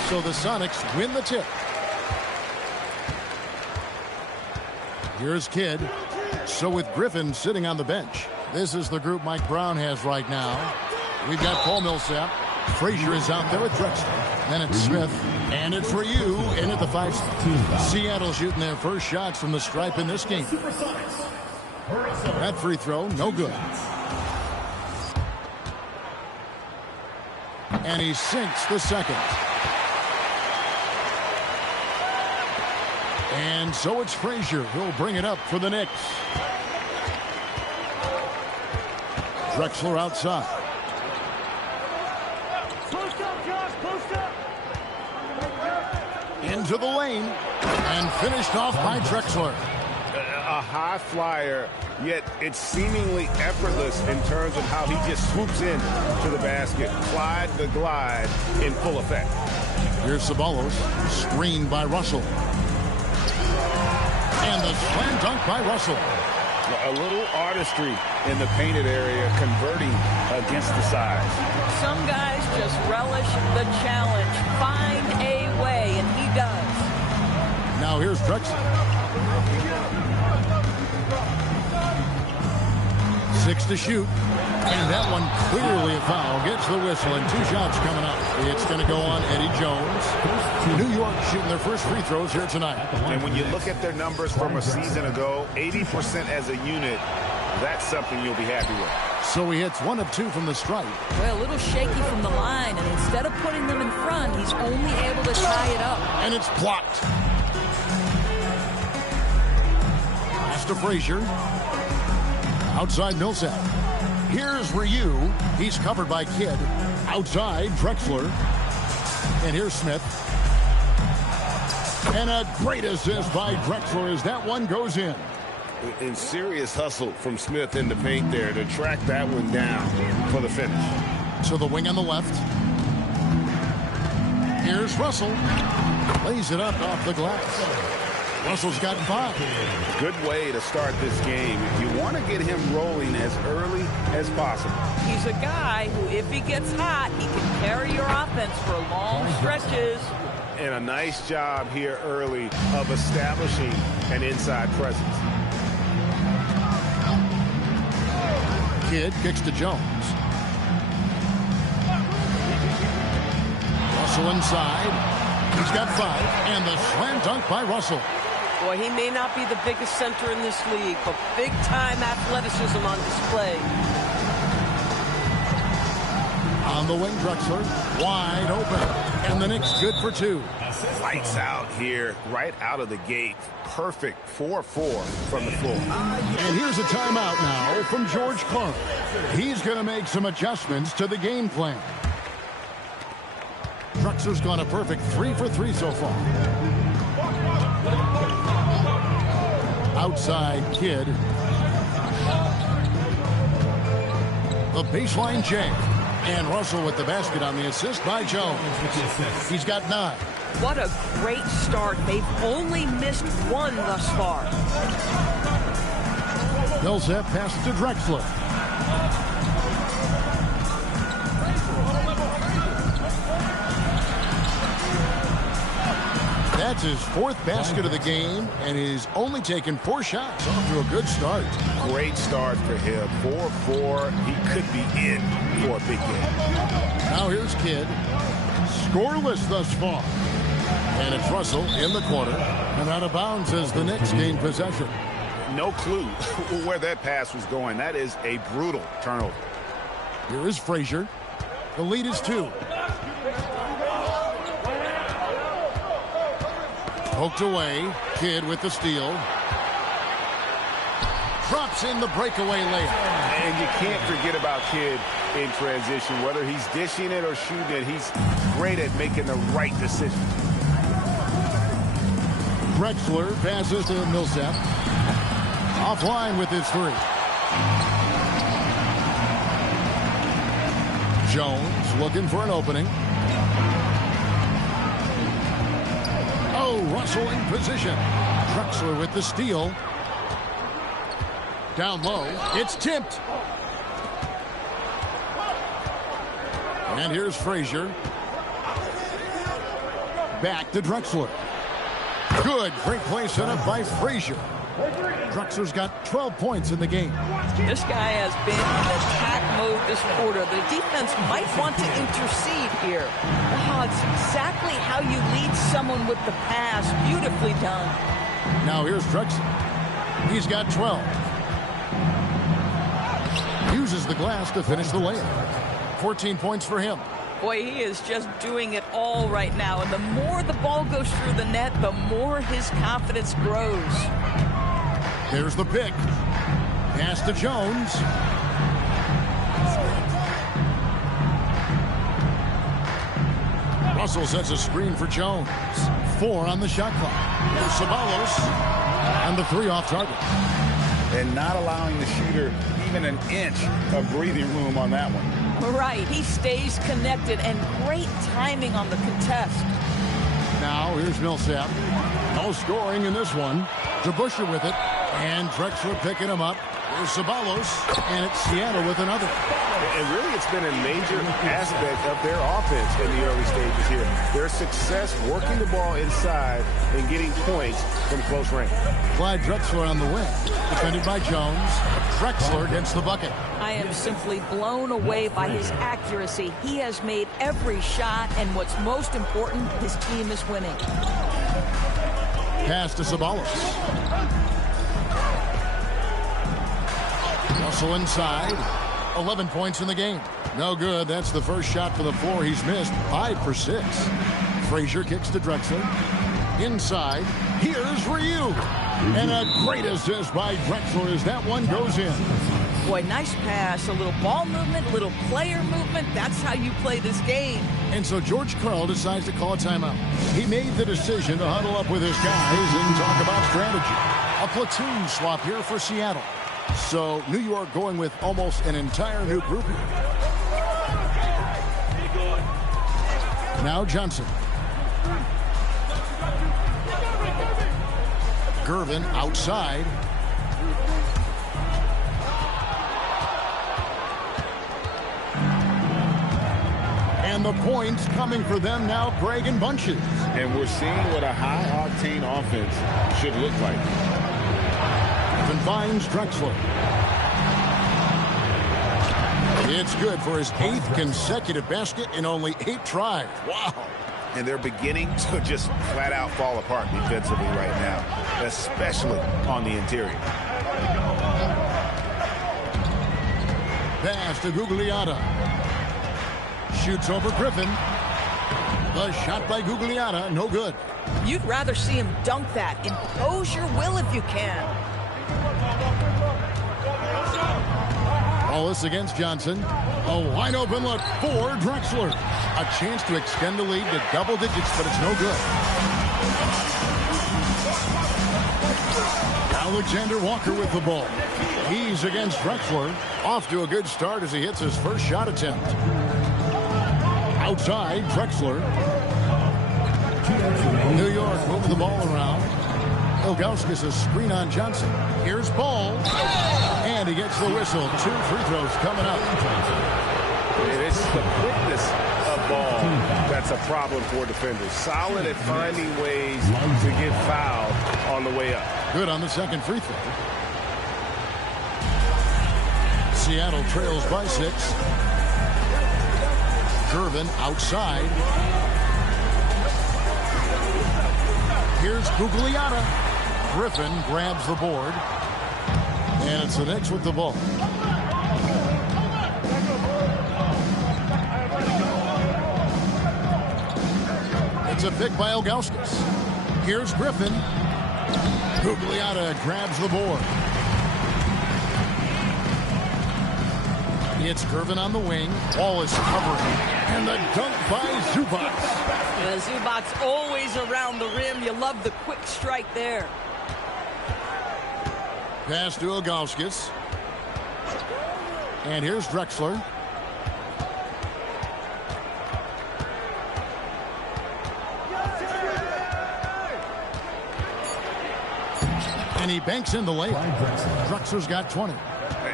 So the Sonics win the tip. Here's Kidd. So with Griffin sitting on the bench, this is the group Mike Brown has right now. We've got Paul Millsap. Frazier is out there with Drexler. Then it's Smith. And it's for you in at the 5 spot. Seattle shooting their first shots from the stripe in this game. That free throw, no good. And he sinks the second. And so it's Frazier who'll bring it up for the Knicks. Drexler outside. Post up, Josh, post up. Into the lane. And finished off by Drexler. A high flyer, yet it's seemingly effortless in terms of how he just swoops in to the basket. Clyde the glide in full effect. Here's Ceballos, screened by Russell. And the slam dunk by Russell. A little artistry in the painted area, converting against the size. Some guys just relish the challenge, find a way, and he does. Now here's Drexler. 6 to shoot. And that one clearly a foul. Gets the whistle, and 2 shots coming up. It's going to go on Eddie Jones. New York shooting their first free throws here tonight. And when you look at their numbers from a season ago, 80% as a unit, that's something you'll be happy with. So he hits 1 of 2 from the stripe. Well, a little shaky from the line, and instead of putting them in front, he's only able to tie it up. And it's blocked. Pass to Frazier. Outside Millsap. Here's Ryu. He's covered by Kidd. Outside Drexler. And here's Smith. And a great assist by Drexler as that one goes in. In serious hustle from Smith in the paint there to track that one down for the finish. To the wing on the left. Here's Russell. Lays it up off the glass. Russell's got 5. Good way to start this game. You want to get him rolling as early as possible. He's a guy who, if he gets hot, he can carry your offense for long stretches. And a nice job here early of establishing an inside presence. Kidd kicks to Jones. Russell inside. He's got 5. And the slam dunk by Russell. Boy, he may not be the biggest center in this league, but big-time athleticism on display. On the wing, Drexler, wide open. And the Knicks good for 2. Lights out here, right out of the gate. Perfect 4-4 from the floor. And here's a timeout now from George Clark. He's going to make some adjustments to the game plan. Drexler's gone a perfect 3 for 3 so far. Outside Kidd. The baseline jam. And Russell with the basket on the assist by Jones. He's got 9. What a great start. They've only missed 1 thus far. Millsap passes to Drexler. That's his 4th basket of the game, and he's only taken 4 shots. Off to a good start. Great start for him. 4-4. He could be in for a big game. Now here's Kidd. Scoreless thus far. And it's Russell in the corner. And out of bounds as the Knicks gain possession. No clue where that pass was going. That is a brutal turnover. Here is Frazier. The lead is 2. Poked away. Kidd with the steal. Drops in the breakaway layup. And you can't forget about Kidd in transition. Whether he's dishing it or shooting it, he's great at making the right decision. Drexler passes to Millsap. Offline with his 3. Jones looking for an opening. Oh, Russell in position. Drexler with the steal. Down low. It's tipped. And here's Frazier. Back to Drexler. Good. Great play set up by Frazier. Drexler's got 12 points in the game. This guy has been in attack mode this quarter. The defense might want to intercede here. Oh, it's exactly how you lead someone with the pass. Beautifully done. Now here's Drexler. He's got 12. Uses the glass to finish the layup. 14 points for him. Boy, he is just doing it all right now. And the more the ball goes through the net, the more his confidence grows. There's the pick. Pass to Jones. Russell sets a screen for Jones. 4 on the shot clock. There's Ceballos. And the 3 off target. And not allowing the shooter even an inch of breathing room on that one. Right, he stays connected, and great timing on the contest. Now here's Millsap. No scoring in this one. DeBusschere with it, and Drexler picking him up. There's Ceballos, and it's Seattle with another. And really, it's been a major aspect of their offense in the early stages here. Their success working the ball inside and getting points from close range. Clyde Drexler on the wing, defended by Jones. Drexler gets the bucket. I am simply blown away by his accuracy. He has made every shot, and what's most important, his team is winning. Pass to Ceballos. Russell inside. 11 points in the game. No good. That's the first shot for the floor he's missed. 5 for 6. Frazier kicks to Drexler. Inside. Here's Ryu. And a great assist by Drexler as that one goes in. Boy, nice pass. A little ball movement, a little player movement. That's how you play this game. And so George Karl decides to call a timeout. He made the decision to huddle up with his guys and talk about strategy. A platoon swap here for Seattle. So New York going with almost an entire new group here. Now Johnson. Gervin outside. And the points coming for them now, Greg, in bunches. And we're seeing what a high-octane offense should look like. And finds Drexler. It's good for his 8th consecutive basket in only 8 tries. Wow. And they're beginning to just flat out fall apart defensively right now, especially on the interior. Pass to Gugliotta. Shoots over Griffin. The shot by Gugliotta, no good. You'd rather see him dunk that. Impose your will if you can. Wallace against Johnson. A wide open look for Drexler. A chance to extend the lead to double digits, but it's no good. Alexander Walker with the ball. He's against Drexler. Off to a good start as he hits his first shot attempt. Outside, Drexler. New York moving the ball around. Ilgauskas a screen on Johnson. Here's Ball. And he gets the whistle. 2 free throws coming up. And it's the quickness of Ball that's a problem for defenders. Solid at finding ways to get fouled on the way up. Good on the second free throw. Seattle trails by 6. Gervin outside. Here's Gugliotta. Griffin grabs the board. And it's the Knicks with the ball. It's a pick by Ilgauskas. Here's Griffin. Gugliotta grabs the board. It's Gervin on the wing. Ball is covering. And the dunk by Zubac. Zubac's always around the rim. You love the quick strike there. Pass to Ilgauskas. And here's Drexler. And he banks in the layup. Drexler's got 20.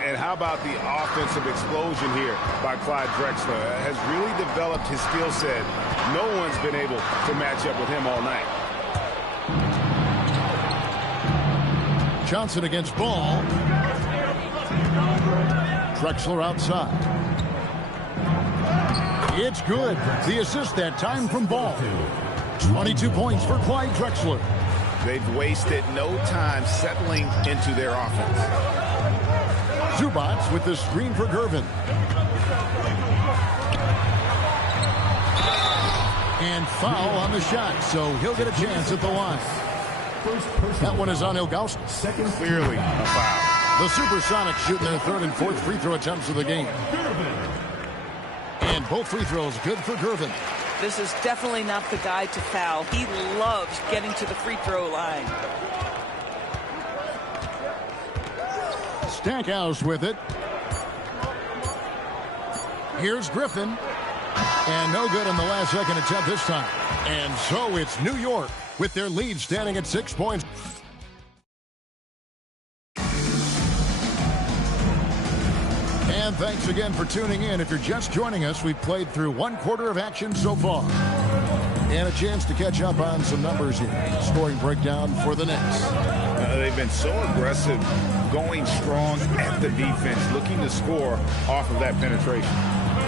And how about the offensive explosion here by Clyde Drexler? Has really developed his skill set. No one's been able to match up with him all night. Johnson against Ball. Drexler outside. It's good. The assist that time from Ball. 22 points for Clyde Drexler. They've wasted no time settling into their offense. Zubats with the screen for Gervin. And foul on the shot, so he'll get a chance at the line. That one is on Ilgauskas. Clearly a foul. The Supersonics shooting their third and fourth free throw attempts of the game. And both free throws good for Gervin. This is definitely not the guy to foul. He loves getting to the free throw line. Stackhouse with it. Here's Griffin. And no good on the last second attempt this time. And so it's New York with their lead standing at 6 points. And thanks again for tuning in. If you're just joining us, we've played through one quarter of action so far. And a chance to catch up on some numbers here. Scoring breakdown for the Knicks. They've been so aggressive, going strong at the defense, looking to score off of that penetration.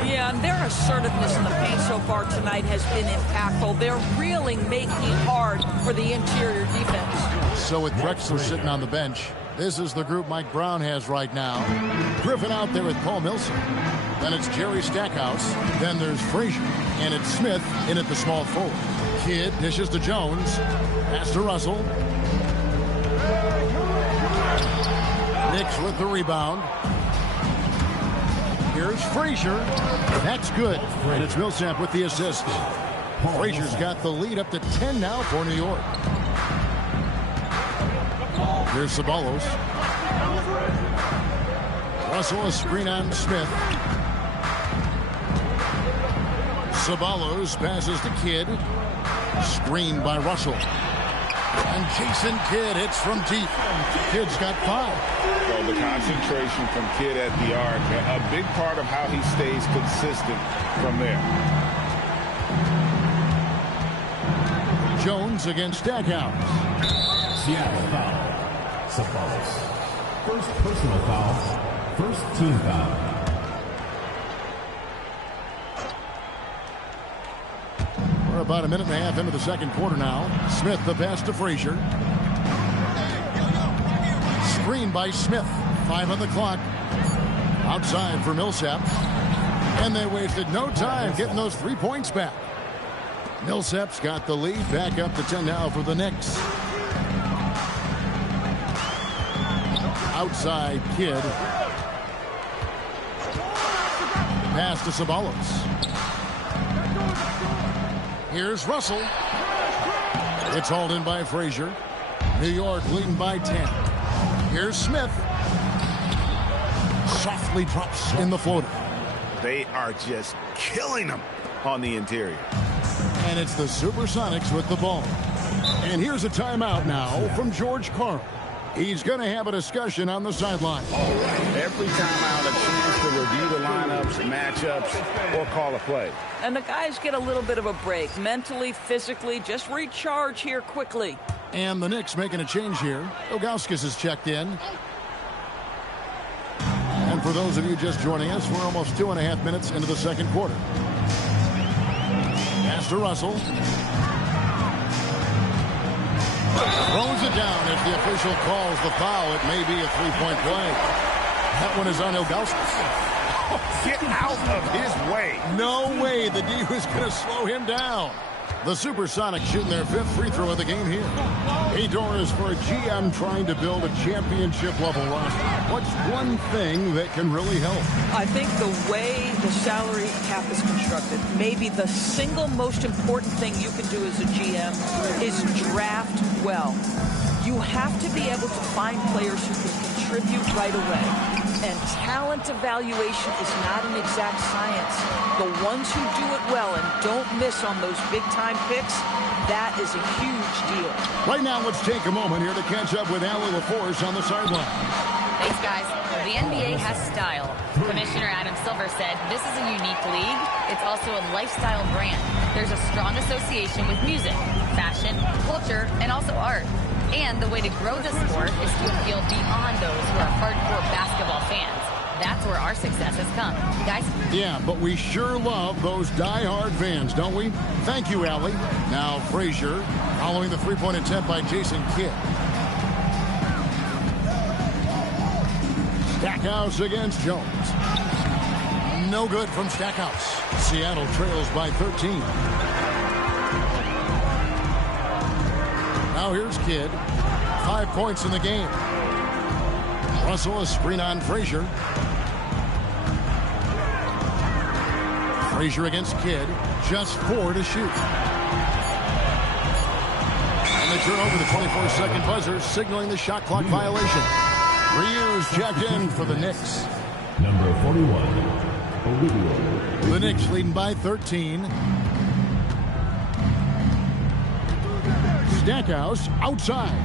Yeah, and their assertiveness in the paint so far tonight has been impactful. They're really making it hard for the interior defense. So with Drexler sitting on the bench, this is the group Mike Brown has right now. Griffin out there with Paul Millsap. Then it's Jerry Stackhouse. Then there's Frazier. And it's Smith in at the small forward. Kidd dishes to Jones. Pass to Russell. Knicks with the rebound. Here's Frazier. That's good. And it's Millsap with the assist. Frazier's got the lead up to 10 now for New York. Here's Ceballos. Russell a screen on Smith. Ceballos passes to Kidd. Screened by Russell. And Jason Kidd hits from deep. Kidd's got 5. Well, the concentration from Kidd at the arc, a big part of how he stays consistent from there. Jones against Stackhouse. Seattle foul. Ceballos. First personal foul. First team foul. We're about a minute and a half into the second quarter now. Smith the pass to Frazier. Screen by Smith. 5 on the clock. Outside for Millsap. And they wasted no time getting those 3 points back. Millsap's got the lead. Back up to 10 now for the Knicks. Outside Kidd. Pass to Ceballos. Here's Russell. It's hauled in by Frazier. New York leading by 10. Here's Smith. Softly drops in the floater. They are just killing them on the interior. And it's the Supersonics with the ball. And here's a timeout now from George Karl. He's going to have a discussion on the sideline. All right. Every timeout, a chance to review the lineups, matchups, or call a play. And the guys get a little bit of a break. Mentally, physically, just recharge here quickly. And the Knicks making a change here. Ilgauskas is checked in. And for those of you just joining us, we're almost 2.5 minutes into the second quarter. Pass to Russell. Throws it down as the official calls the foul. It may be a three-point play. That one is on Ilgauskas. Get out of his way. No way the D was going to slow him down. The Supersonics shooting their 5th free throw of the game here. Hey, Doris, for a GM trying to build a championship-level roster, what's one thing that can really help? I think the way the salary cap is constructed, maybe the single most important thing you can do as a GM is draft well. You have to be able to find players who can contribute right away. And talent evaluation is not an exact science. The ones who do it well and don't miss on those big-time picks, that is a huge deal. Right now, let's take a moment here to catch up with Allie LaForce on the sideline. Thanks, guys. The NBA has style. Commissioner Adam Silver said this is a unique league. It's also a lifestyle brand. There's a strong association with music, fashion, culture, and also art. And the way to grow the sport is to appeal beyond those who are hardcore basketball fans. That's where our success has come. Guys? Yeah, but we sure love those die-hard fans, don't we? Thank you, Allie. Now Frazier following the three-point attempt by Jason Kidd. Stackhouse against Jones. No good from Stackhouse. Seattle trails by 13. Now here's Kidd. 5 points in the game. Russell, a screen on Frazier. Frazier against Kidd. Just 4 to shoot. And they turn over the 24-second buzzer, signaling the shot clock violation. Reuse checked in for the Knicks. Number 41, Olivia. The Knicks leading by 13. Stackhouse outside.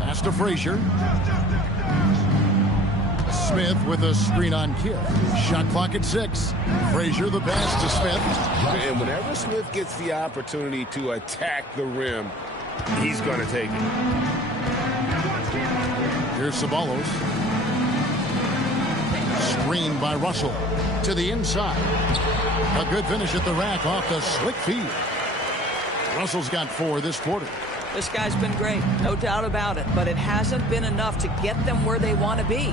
Pass to Frazier. Smith with a screen on Kidd. Shot clock at 6. Frazier the pass to Smith. And whenever Smith gets the opportunity to attack the rim, he's going to take it. Here's Ceballos. Screen by Russell. To the inside. A good finish at the rack off the slick feed. Russell's got 4 this quarter. This guy's been great, no doubt about it, but it hasn't been enough to get them where they want to be.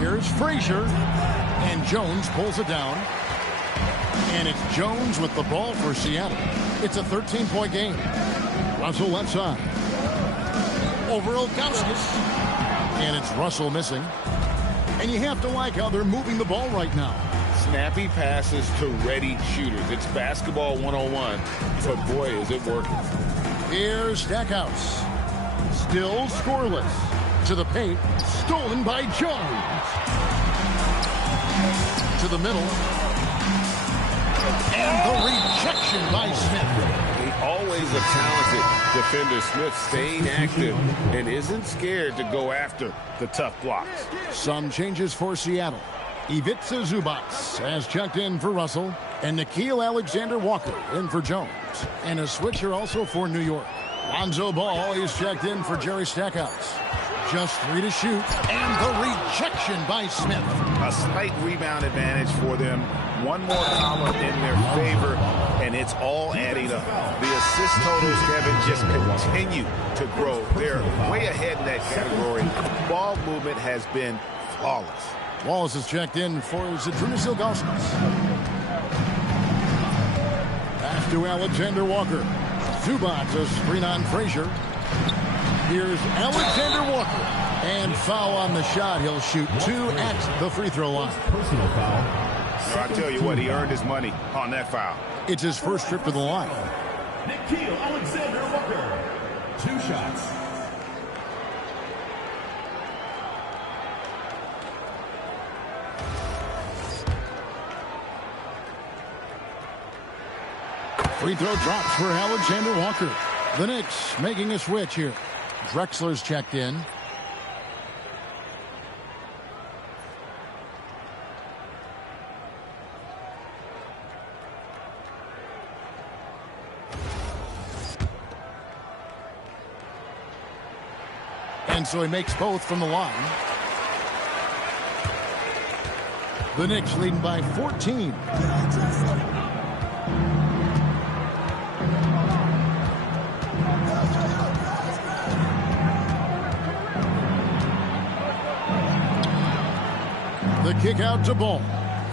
Here's Frazier, and Jones pulls it down. And it's Jones with the ball for Seattle. It's a 13-point game. Russell left side. Over Ilgauskas. And it's Russell missing. And you have to like how they're moving the ball right now. Snappy passes to ready shooters. It's basketball 101, but boy, is it working. Here's Stackhouse. Still scoreless. To the paint. Stolen by Jones. To the middle. And the rejection by Smith. Always a talented defender. Smith staying active and isn't scared to go after the tough blocks. Some changes for Seattle. Ivica Zubac has checked in for Russell, and Nickeil Alexander-Walker in for Jones. And a switcher also for New York. Lonzo Ball is checked in for Jerry Stackhouse. Just 3 to shoot, and the rejection by Smith. A slight rebound advantage for them. One more column in their favor, and it's all adding up. The assist totals, Kevin, just continue to grow. They're way ahead in that category. Ball movement has been flawless. Wallace is checked in for Zydrunas Ilgauskas. Pass to Alexander-Walker. Zubac, a screen on Frazier. Here's Alexander-Walker. And foul on the shot. He'll shoot 2 at the free throw line. Personal foul. I tell you what, he earned his money on that foul. It's his first trip to the line. Nickeil Alexander-Walker. 2 shots. Free throw drops for Alexander-Walker. The Knicks making a switch here. Drexler's checked in. And so he makes both from the line. The Knicks leading by 14. The kick out to Ball.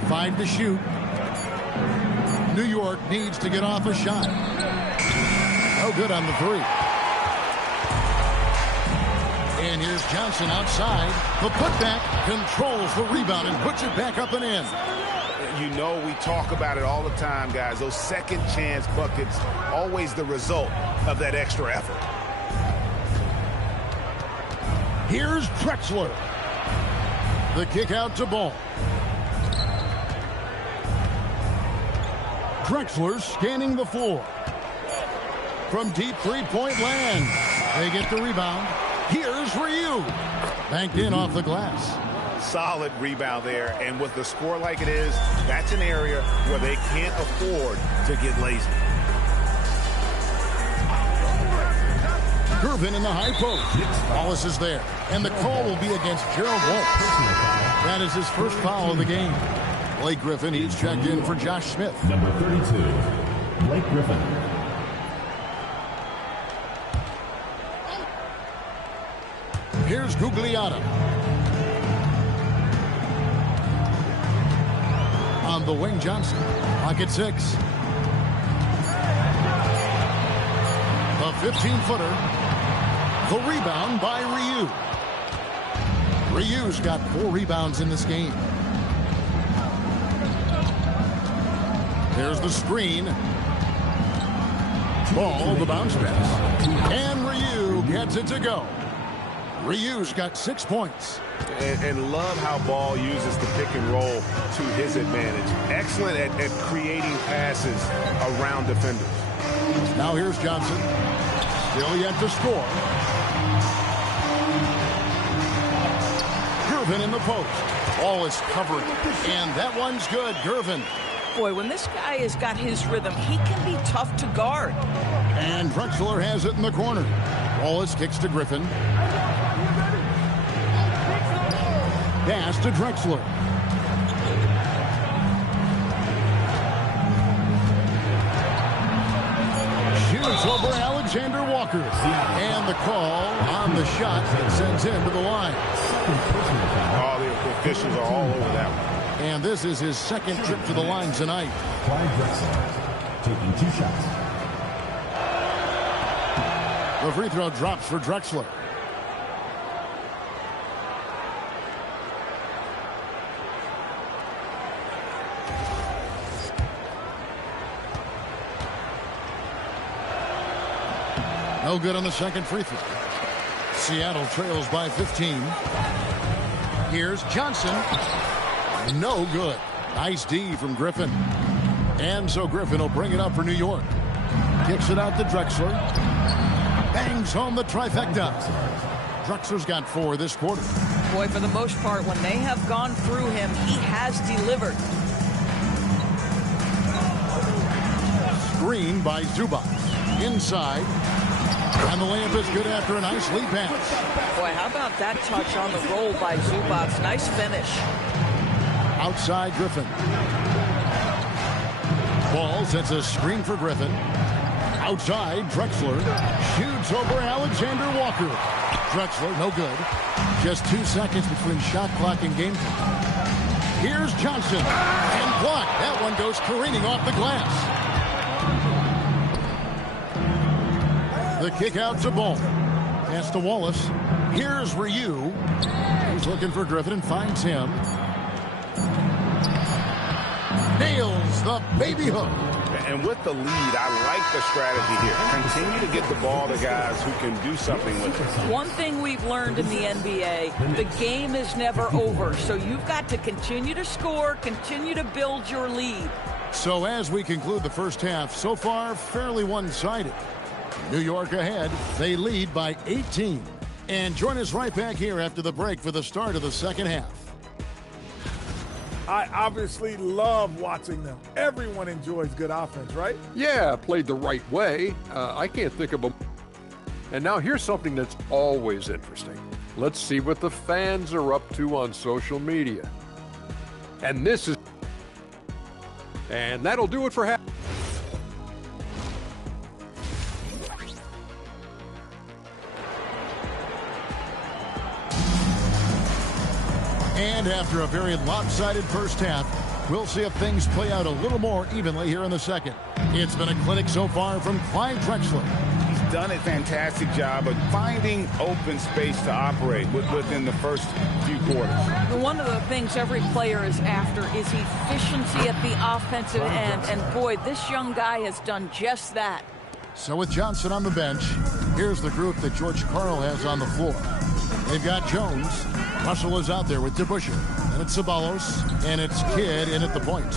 5 to shoot. New York needs to get off a shot. No good on the 3. And here's Johnson outside. The putback controls the rebound and puts it back up and in. You know, we talk about it all the time, guys. Those second chance buckets, always the result of that extra effort. Here's Drexler. The kick out to Ball. Drexler scanning the floor. From deep three-point land. They get the rebound. Here's Ryu. Banked in off the glass. Solid rebound there, and with the score like it is, that's an area where they can't afford to get lazy. Gervin in the high post. Wallace is there, and the call will be against Gerald Wallace. That is his first foul of the game. Blake Griffin, he's checked in for Josh Smith. Number 32, Blake Griffin. Here's Gugliotta. On the wing, Johnson. Pocket 6. The 15-footer. The rebound by Ryu. Ryu's got 4 rebounds in this game. There's the screen. Ball, the bounce pass. And Ryu gets it to go. Ryu's got 6 points. And love how Ball uses the pick and roll to his advantage. Excellent at creating passes around defenders. Now here's Johnson. Still yet to score. Gervin in the post. Ball is covered. And that one's good. Gervin. Boy, when this guy has got his rhythm, he can be tough to guard. And Drexler has it in the corner. Wallace kicks to Griffin. Pass to Drexler. Shoots over Alexander Walker. And the call on the shot that sends him to the line. Oh, the officials are all over that one. And this is his second trip to the line tonight. Clyde Drexler taking 2 shots. The free throw drops for Drexler. No good on the second free throw. Seattle trails by 15. Here's Johnson. No good. Nice D from Griffin. And so Griffin will bring it up for New York. Kicks it out to Drexler. Bangs home the trifecta. Drexler's got 4 this quarter. Boy, for the most part, when they have gone through him, he has delivered. Screen by Zubac. Inside. And the layup is good after a nice lead pass. Boy, how about that touch on the roll by Zubac? Nice finish. Outside Griffin. Ball sets a screen for Griffin. Outside Drexler. Shoots over Alexander Walker. Drexler, no good. Just 2 seconds between shot clock and game time. Here's Johnson. And blocked. That one goes careening off the glass. The kick out to Ball. Pass to Wallace. Here's Ryu. He's looking for Griffin and finds him. Nails the baby hook. And with the lead, I like the strategy here. Continue to get the ball to guys who can do something with it. One thing we've learned in the NBA, the game is never over. So you've got to continue to score, continue to build your lead. So as we conclude the first half, so far fairly one-sided. New York ahead. They lead by 18. And join us right back here after the break for the start of the second half. I obviously love watching them. Everyone enjoys good offense, right? Yeah, played the right way. I can't think of a... And now here's something that's always interesting. Let's see what the fans are up to on social media. And this is... And that'll do it for half. And after a very lopsided first half, we'll see if things play out a little more evenly here in the second. It's been a clinic so far from Clyde Drexler. He's done a fantastic job of finding open space to operate within the first few quarters. One of the things every player is after is efficiency at the offensive end. And boy, this young guy has done just that. So with Johnson on the bench, here's the group that George Karl has on the floor. They've got Jones. Russell is out there with DeBusschere. And it's Ceballos. And it's Kidd in at the point.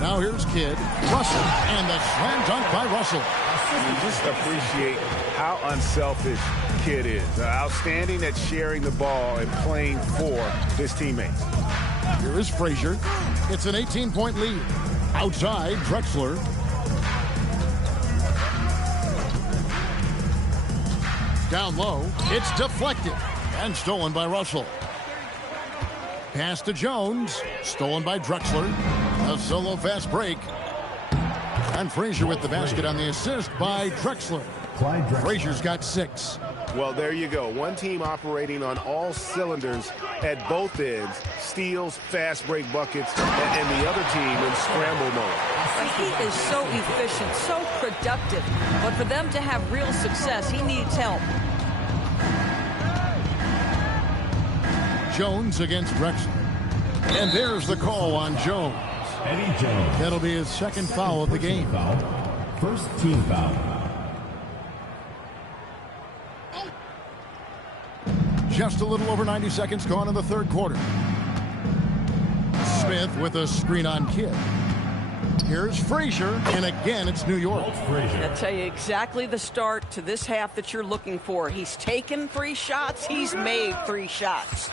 Now here's Kidd. Russell. And the slam dunk by Russell. You just appreciate how unselfish Kidd is. Outstanding at sharing the ball and playing for his teammates. Here is Frazier. It's an 18-point lead. Outside, Drexler. Down low, it's deflected and stolen by Russell. Pass to Jones, stolen by Drexler. A solo fast break. And Frazier with the basket on the assist by Drexler. Frazier's got 6. Well, there you go. One team operating on all cylinders at both ends. Steals, fast break buckets, and the other team in scramble mode. He is so efficient, so productive. But for them to have real success, he needs help. Jones against Drexler. And there's the call on Jones. Eddie Jones. That'll be his second foul of the game. First team foul. Just a little over 90 seconds gone in the third quarter. Smith with a screen on Kidd. Here's Frazier, and again it's New York. I'll tell you exactly the start to this half that you're looking for. He's taken 3 shots. He's made 3 shots.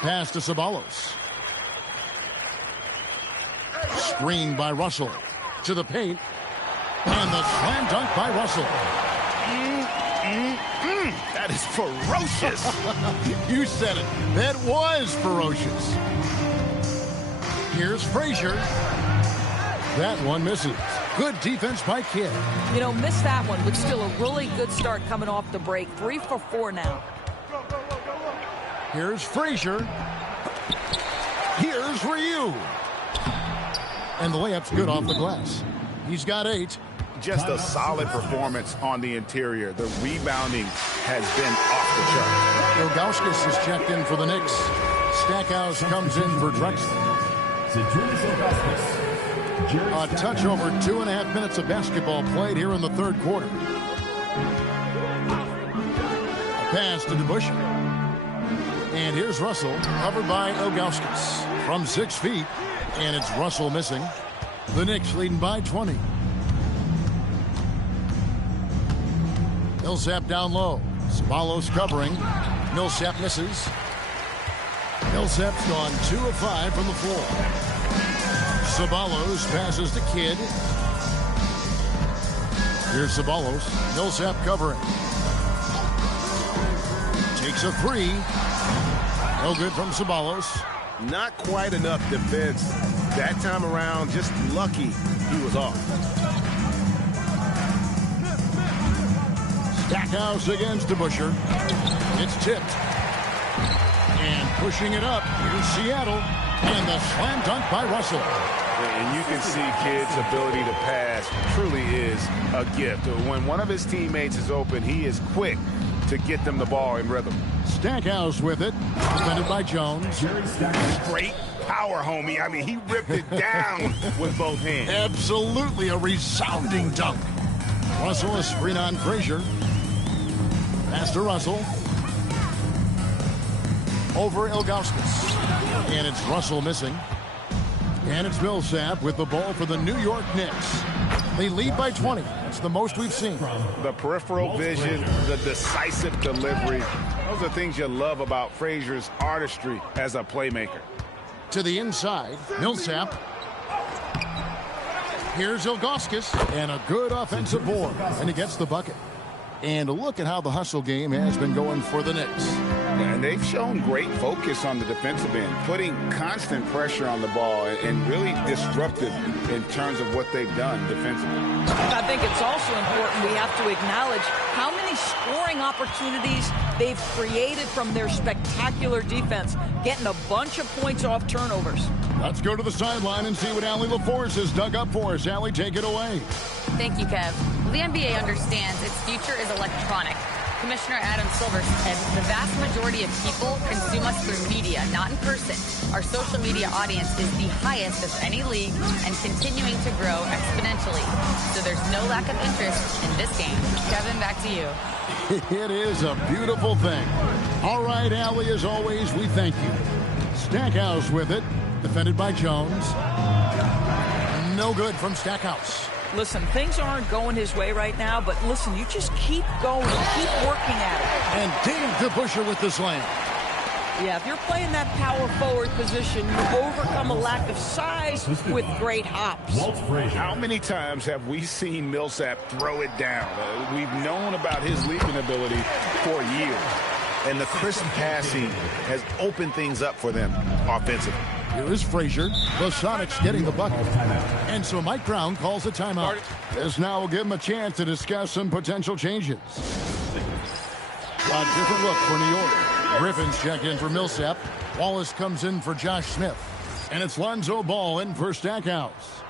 Pass to Ceballos. Screen by Russell. To the paint. And the slam dunk by Russell. That is ferocious. You said it. That was ferocious. Here's Frazier. That one misses. Good defense by Kidd. You know, missed that one, but still a really good start coming off the break. 3 for 4 now. Here's Frazier. Here's Ryu. And the layup's good off the glass. He's got 8. Just a solid performance on the interior. The rebounding has been off the chart. Ilgauskas is checked in for the Knicks. Stackhouse comes in for Drexler. A touch over 2.5 minutes of basketball played here in the third quarter. A pass to DeBusschere. And here's Russell, covered by Ilgauskas from 6 feet. And it's Russell missing. The Knicks leading by 20. Millsap down low. Ceballos covering. Millsap misses. Millsap's gone 2 of 5 from the floor. Ceballos passes to Kidd. Here's Ceballos. Millsap covering. Takes a 3. No good from Ceballos. Not quite enough defense. That time around, just lucky he was off. Stackhouse against DeBusschere. It's tipped. And pushing it up. Here's Seattle. And the slam dunk by Russell. And you can see Kidd's ability to pass truly is a gift. When one of his teammates is open, he is quick to get them the ball in rhythm. Stackhouse with it. Defended by Jones. Great power, homie. I mean, he ripped it down with both hands. Absolutely a resounding dunk. Russell a screen on Frazier. Pass to Russell. Over Ilgauskas. And it's Russell missing. And it's Millsap with the ball for the New York Knicks. They lead by 20. That's the most we've seen. The peripheral vision, the decisive delivery. Those are things you love about Frazier's artistry as a playmaker. To the inside, Millsap. Here's Ilgauskas. And a good offensive board. And he gets the bucket. And look at how the hustle game has been going for the Knicks. And they've shown great focus on the defensive end, putting constant pressure on the ball and really disruptive in terms of what they've done defensively. I think it's also important we have to acknowledge how many scoring opportunities they've created from their spectacular defense, getting a bunch of points off turnovers. Let's go to the sideline and see what Allie LaForce has dug up for us. Allie, take it away. Thank you, Kev. Well, the NBA understands its future is electronic. Commissioner Adam Silver said the vast majority of people consume us through media, not in person. Our social media audience is the highest of any league and continuing to grow exponentially. So there's no lack of interest in this game. Kevin, back to you. It is a beautiful thing. All right, Allie, as always, we thank you. Stackhouse with it. Defended by Jones. No good from Stackhouse. Listen, things aren't going his way right now, but listen, you just keep going, keep working at it. And Dave DeBuscher with the slam. Yeah, if you're playing that power forward position, you overcome a lack of size with great hops. How many times have we seen Millsap throw it down? We've known about his leaping ability for years. And the crisp passing has opened things up for them offensively. Here is Frazier. The Sonics getting the bucket. And so Mike Brown calls a timeout. This now will give him a chance to discuss some potential changes. A different look for New York. Griffin's checked in for Millsap. Wallace comes in for Josh Smith. And it's Lonzo Ball in for Stackhouse.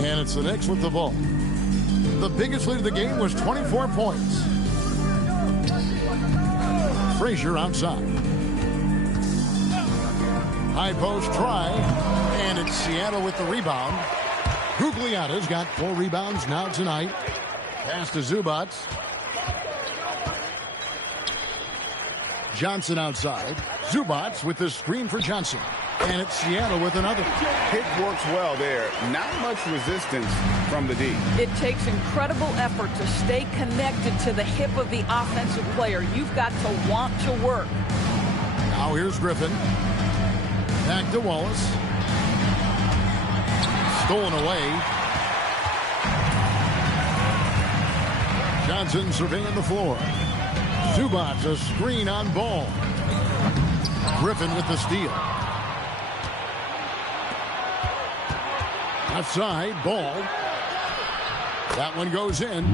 And it's the Knicks with the ball. The biggest lead of the game was 24 points. Frazier outside. High post try. And it's Seattle with the rebound. Gugliotta's got 4 rebounds now tonight. Pass to Zubac. Johnson outside. Zubac with the screen for Johnson. And it's Seattle with another. Pick works well there. Not much resistance from the D. It takes incredible effort to stay connected to the hip of the offensive player. You've got to want to work. Now here's Griffin. Back to Wallace. Stolen away. Johnson surveying the floor. Zubac a screen on Ball. Griffin with the steal. Outside, Ball. That one goes in.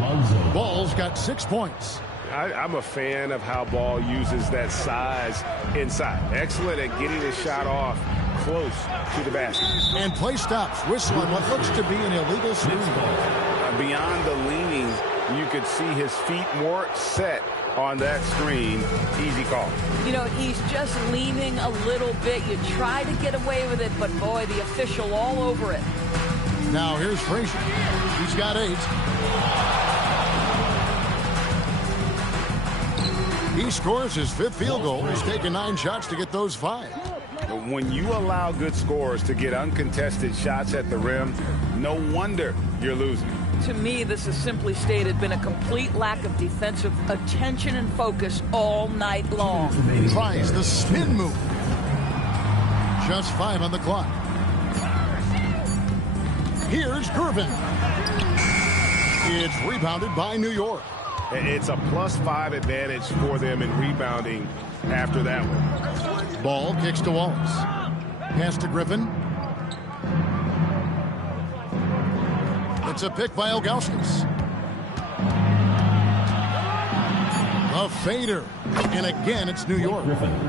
Ball's got 6 points. I'm a fan of how Ball uses that size inside. Excellent at getting his shot off close to the basket. And play stops. Whistle on what looks to be an illegal screen. Beyond the leaning, you could see his feet more set on that screen. Easy call. You know, he's just leaning a little bit. You try to get away with it, but boy, the official all over it. Now here's Frazier. He's got 8. He scores his 5th field goal. He's taken 9 shots to get those 5. When you allow good scorers to get uncontested shots at the rim, no wonder you're losing. To me, this is simply stated been a complete lack of defensive attention and focus all night long. Tries the spin move. Just 5 on the clock. Here's Gervin. It's rebounded by New York. It's a +5 advantage for them in rebounding after that one. Ball kicks to Wallace. Pass to Griffin. It's a pick by Ilgauskas. A fader. And again, it's New York.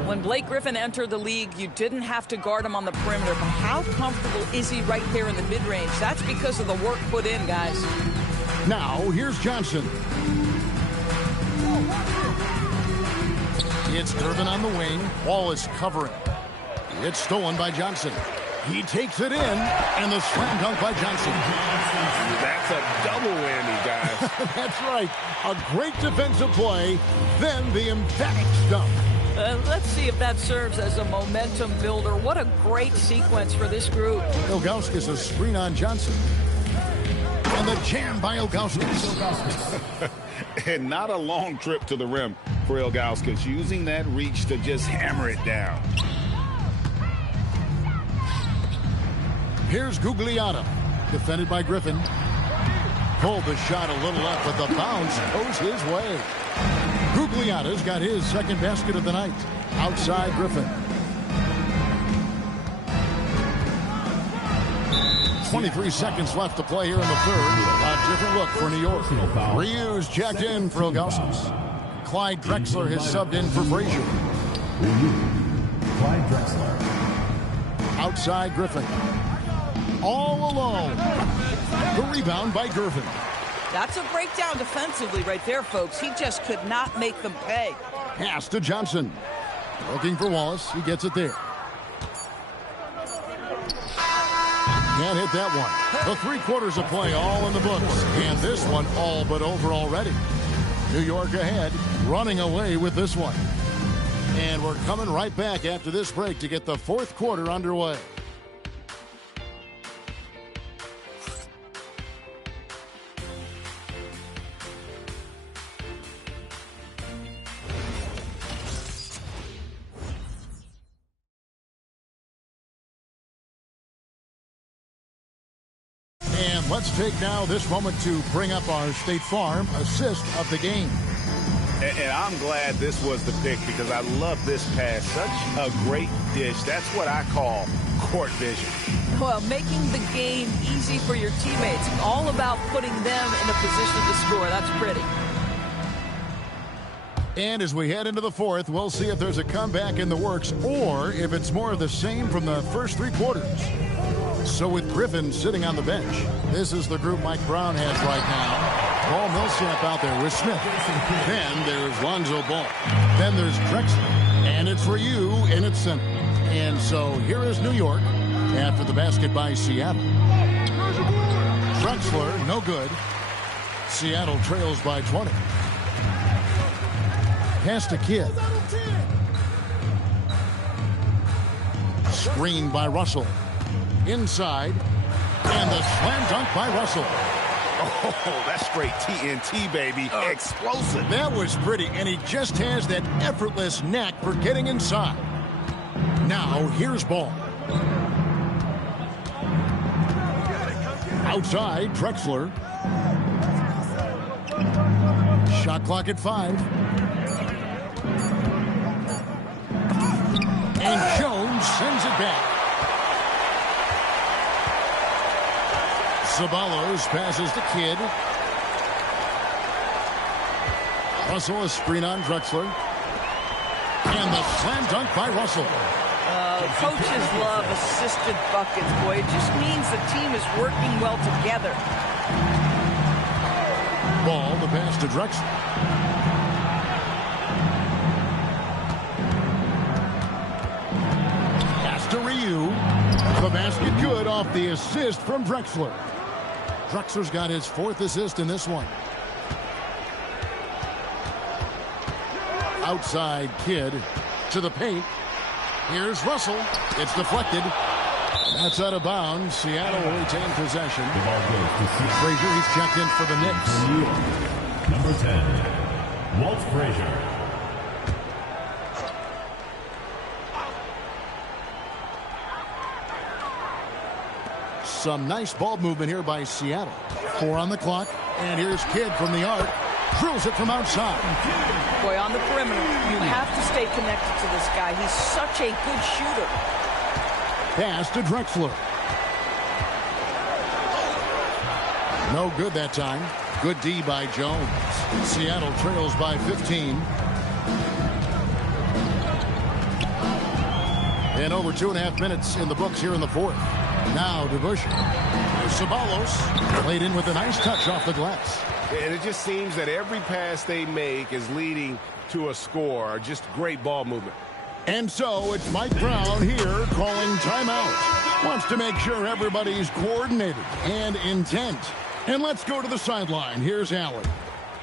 When Blake Griffin entered the league, you didn't have to guard him on the perimeter. But how comfortable is he right there in the mid-range? That's because of the work put in, guys. Now, here's Johnson. It's Gervin on the wing. Wallace covering. It's stolen by Johnson. He takes it in, and the slam dunk by Johnson. That's a double whammy, guys. That's right. A great defensive play, then the emphatic dunk. Let's see if that serves as a momentum builder. What a great sequence for this group. Ilgauskas a screen on Johnson. And the jam by Ilgauskas. And not a long trip to the rim for Ilgauskas, using that reach to just hammer it down. Here's Gugliotta, defended by Griffin. Pulled the shot a little left, but the bounce goes his way. Gugliotta's got his 2nd basket of the night. Outside Griffin. 23 seconds left to play here in the 3rd. A different look for New York. Ryu's checked in for Ilgauskas. Clyde Drexler has subbed in for Frazier. Clyde Drexler. Outside Griffin. All alone. The rebound by Gervin. That's a breakdown defensively right there, folks. He just could not make them pay. Pass to Johnson. Looking for Wallace. He gets it there. Can't hit that one. The 3 quarters of play all in the books. And this one all but over already. New York ahead, running away with this one. And we're coming right back after this break to get the 4th quarter underway. And let's take now this moment to bring up our State Farm assist of the game. And I'm glad this was the pick because I love this pass. Such a great dish. That's what I call court vision. Well, making the game easy for your teammates. All about putting them in a position to score. That's pretty. And as we head into the fourth, we'll see if there's a comeback in the works or if it's more of the same from the first three quarters. So with Griffin sitting on the bench, this is the group Mike Brown has right now. Paul Millsap out there with Smith. Then there's Lonzo Ball. Then there's Drexler. And it's for you in its center. And so here is New York after the basket by Seattle. Drexler, no good. Seattle trails by 20. Pass to Kidd. Screen by Russell. Inside. And the slam dunk by Russell. Oh, that's straight TNT, baby. Explosive. That was pretty, and he just has that effortless knack for getting inside. Now, here's Ball. Outside, Drexler. Shot clock at 5. And Jones sends it back. Ceballos passes to Kidd. Russell, a screen on Drexler. And the slam dunk by Russell. Coaches love assisted buckets, boy. It just means the team is working well together. Ball, the pass to Drexler. Pass to Ryu. The basket good off the assist from Drexler. Drexler's got his 4th assist in this one. Outside Kidd to the paint. Here's Russell. It's deflected. That's out of bounds. Seattle will retain possession. Frazier, he's checked in for the Knicks. New York, number 10, Walt Frazier. Some nice ball movement here by Seattle. 4 on the clock. And here's Kidd from the arc. Drills it from outside. Boy, on the perimeter, you have to stay connected to this guy. He's such a good shooter. Pass to Drexler. No good that time. Good D by Jones. Seattle trails by 15. And over 2.5 minutes in the books here in the fourth. Now to Bush. Ceballos played in with a nice touch off the glass. And it just seems that every pass they make is leading to a score. Just great ball movement. And so it's Mike Brown here calling timeout. Wants to make sure everybody's coordinated and intent. And let's go to the sideline. Here's Allen.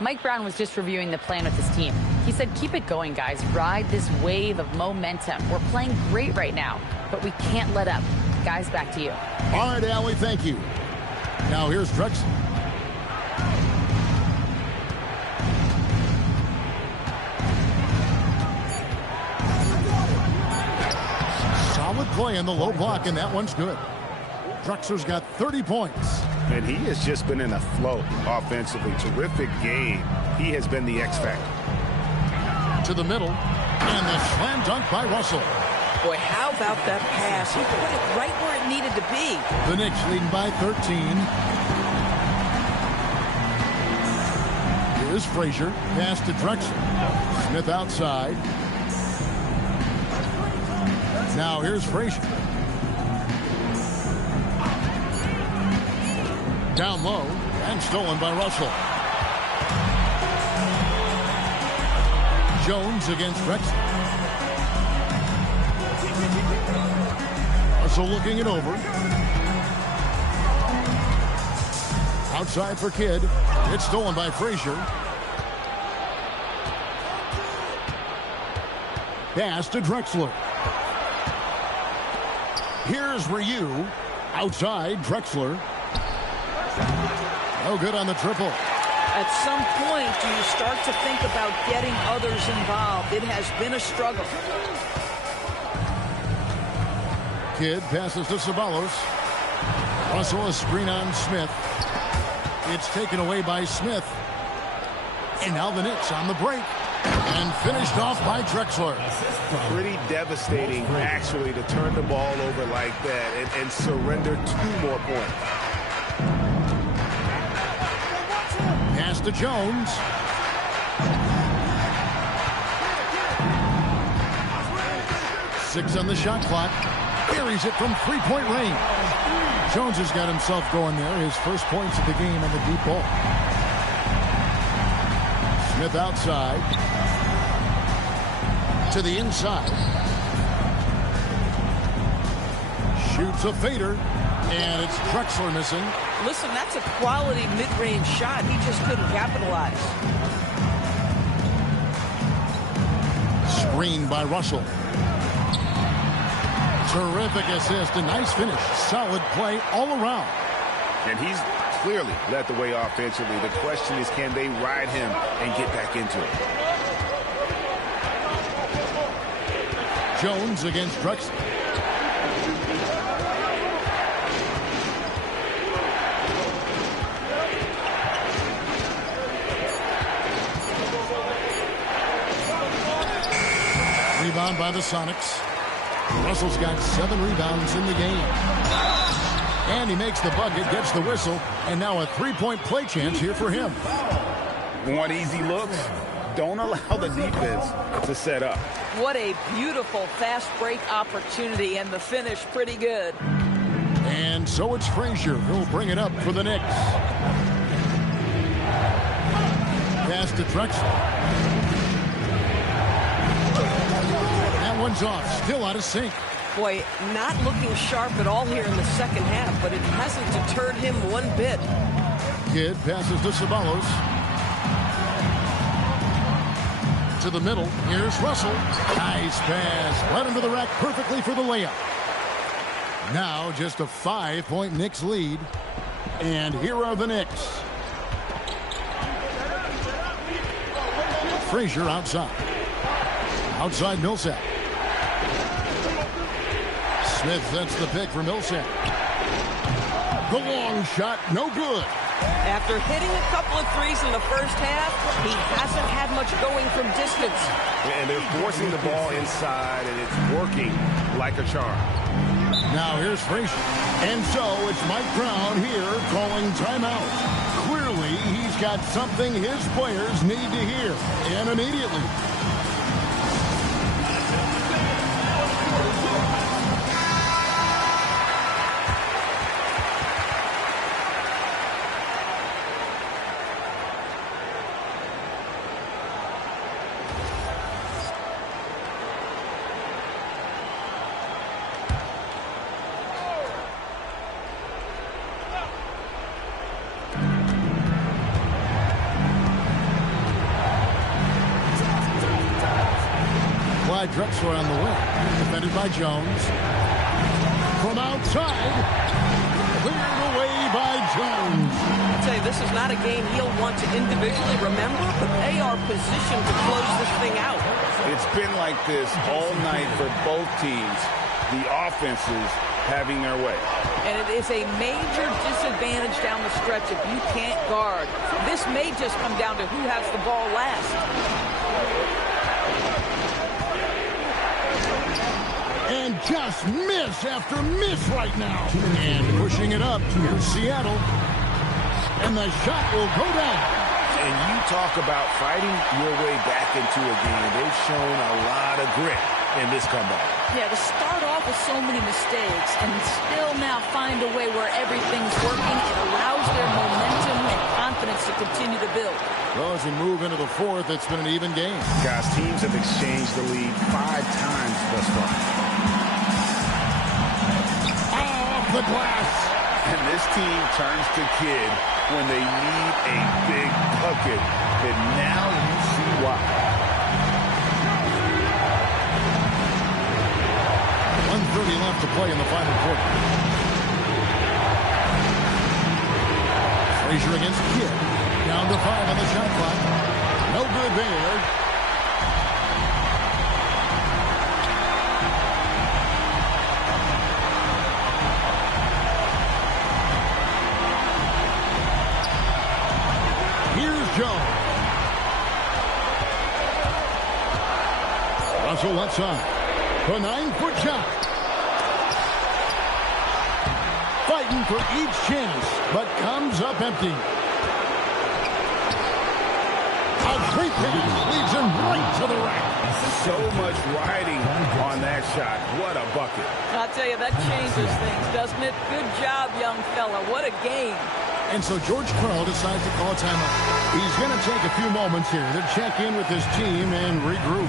Mike Brown was just reviewing the plan with his team. He said, keep it going, guys. Ride this wave of momentum. We're playing great right now, but we can't let up. Guys, back to you. All right, Allie, thank you. Now here's Drexler. Solid play in the low block, and that one's good. Drexler's got 30 points. And he has just been in a flow offensively. Terrific game. He has been the X factor. To the middle, and the slam dunk by Russell. Boy, how about that pass? He put it right where it needed to be. The Knicks leading by 13. Here's Frazier. Pass to Drexler. Smith outside. Now here's Frazier. Down low and stolen by Russell. Jones against Drexler. Russell looking it over. Outside for Kidd. It's stolen by Frazier. Pass to Drexler. Here's Ryu. Outside, Drexler. No good on the triple. At some point, do you start to think about getting others involved? It has been a struggle. Kidd passes to Ceballos. Russell a screen on Smith. It's taken away by Smith. And now the Knicks on the break. And finished off by Drexler. Pretty devastating, actually, to turn the ball over like that and surrender 2 more points. Pass to Jones. Six on the shot clock. Buries it from three-point range. Jones has got himself going there. His first points of the game on the deep ball. Smith outside. To the inside. Shoots a fader. And it's Drexler missing. Listen, that's a quality mid-range shot. He just couldn't capitalize. Screen by Russell. Terrific assist. A nice finish. Solid play all around. And he's clearly led the way offensively. The question is, can they ride him and get back into it? Jones against Drexler. Rebound by the Sonics. Russell's got 7 rebounds in the game. And he makes the bucket, gets the whistle, and now a 3-point play chance here for him. Want easy looks? Don't allow the defense to set up. What a beautiful fast break opportunity, and the finish pretty good. And so it's Frazier who'll bring it up for the Knicks. Pass to Drexler. One's off, still out of sync. Boy, not looking sharp at all here in the second half, but it hasn't deterred him one bit. Kidd passes to Ceballos. To the middle, here's Russell. Nice pass, right into the rack perfectly for the layup. Now just a 5-point Knicks lead. And here are the Knicks. Frazier outside. Outside Millsap. Smith sets the pick for Millsap. The long shot, no good. After hitting a couple of threes in the first half, he hasn't had much going from distance. And they're forcing the ball inside, and it's working like a charm. Now here's Frazier. And so it's Mike Brown here calling timeout. Clearly, he's got something his players need to hear, and immediately. Drexler on the wing, defended by Jones. From outside, cleared away by Jones. I'll tell you, this is not a game he'll want to individually remember, but they are positioned to close this thing out. It's been like this all night for both teams. The offenses having their way. And it is a major disadvantage down the stretch if you can't guard. This may just come down to who has the ball last. And just miss after miss right now. And pushing it up to Seattle. And the shot will go down. And you talk about fighting your way back into a game. They've shown a lot of grit in this comeback. Yeah, to start off with so many mistakes and still now find a way where everything's working, it allows their momentum and confidence to continue to build. Well, as we move into the fourth, it's been an even game. Guys, teams have exchanged the lead 5 times thus far. The glass. And this team turns to Kidd when they need a big bucket. And now you see why. 1:30 left to play in the final quarter. Frazier against Kidd. Down to 5 on the shot clock. No good there. Russell left side. The 9-foot shot. Fighting for each chance, but comes up empty. A great pass leads him right to the rack. So much riding on that shot. What a bucket. I'll tell you, that changes things, doesn't it? Good job, young fella. What a game. And so George Karl decides to call a timeout. He's going to take a few moments here to check in with his team and regroup.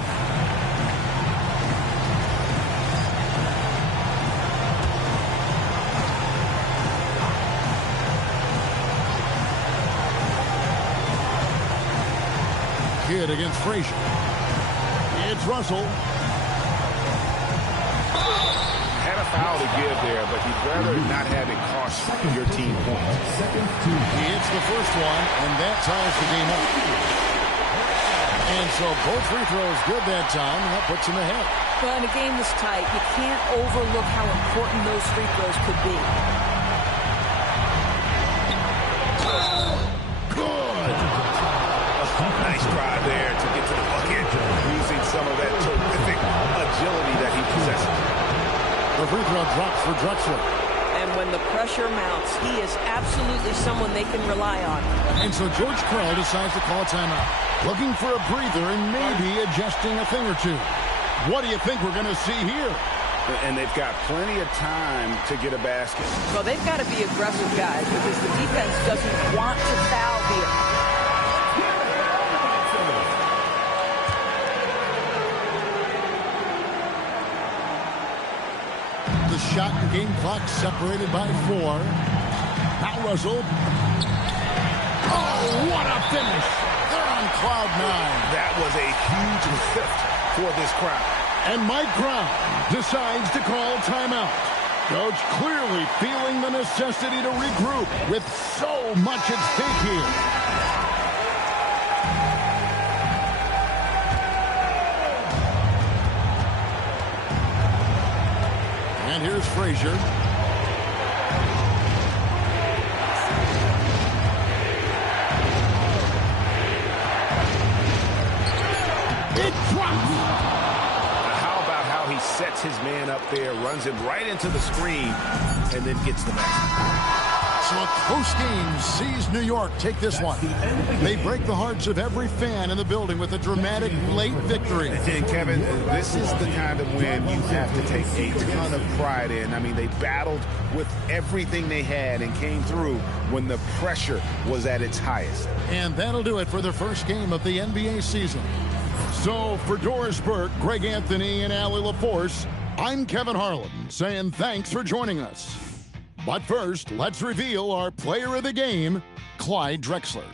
Kidd against Frazier. It's Russell. Had a foul to give there, but you'd rather not have it cost your team points. He hits the first one, and that ties the game up. And so both free throws good that time, and that puts him ahead. Well, in a game this tight, you can't overlook how important those free throws could be. Nice drive there to get to the bucket, using some of that terrific agility that he possesses. The free throw drops for Drexler. And when the pressure mounts, he is absolutely someone they can rely on. And so George Karl decides to call a timeout, looking for a breather and maybe adjusting a thing or two. What do you think we're going to see here? And they've got plenty of time to get a basket. Well, they've got to be aggressive, guys, because the defense doesn't want to foul here. The shot and game clock separated by 4. Now Russell. Oh, what a finish. They're on cloud 9. That was a huge lift for this crowd. And Mike Brown decides to call timeout. Coach clearly feeling the necessity to regroup with so much at stake here. And here's Frazier. It drops. How about how he sets his man up there, runs him right into the screen, and then gets the basket. So a close game sees New York take this one. They break the hearts of every fan in the building with a dramatic late victory. And Kevin, this is the kind of win you have to take a ton of pride in. I mean, they battled with everything they had and came through when the pressure was at its highest. And that'll do it for the first game of the NBA season. So for Doris Burke, Greg Anthony, and Allie LaForce, I'm Kevin Harlan saying thanks for joining us. But first, let's reveal our player of the game, Clyde Drexler.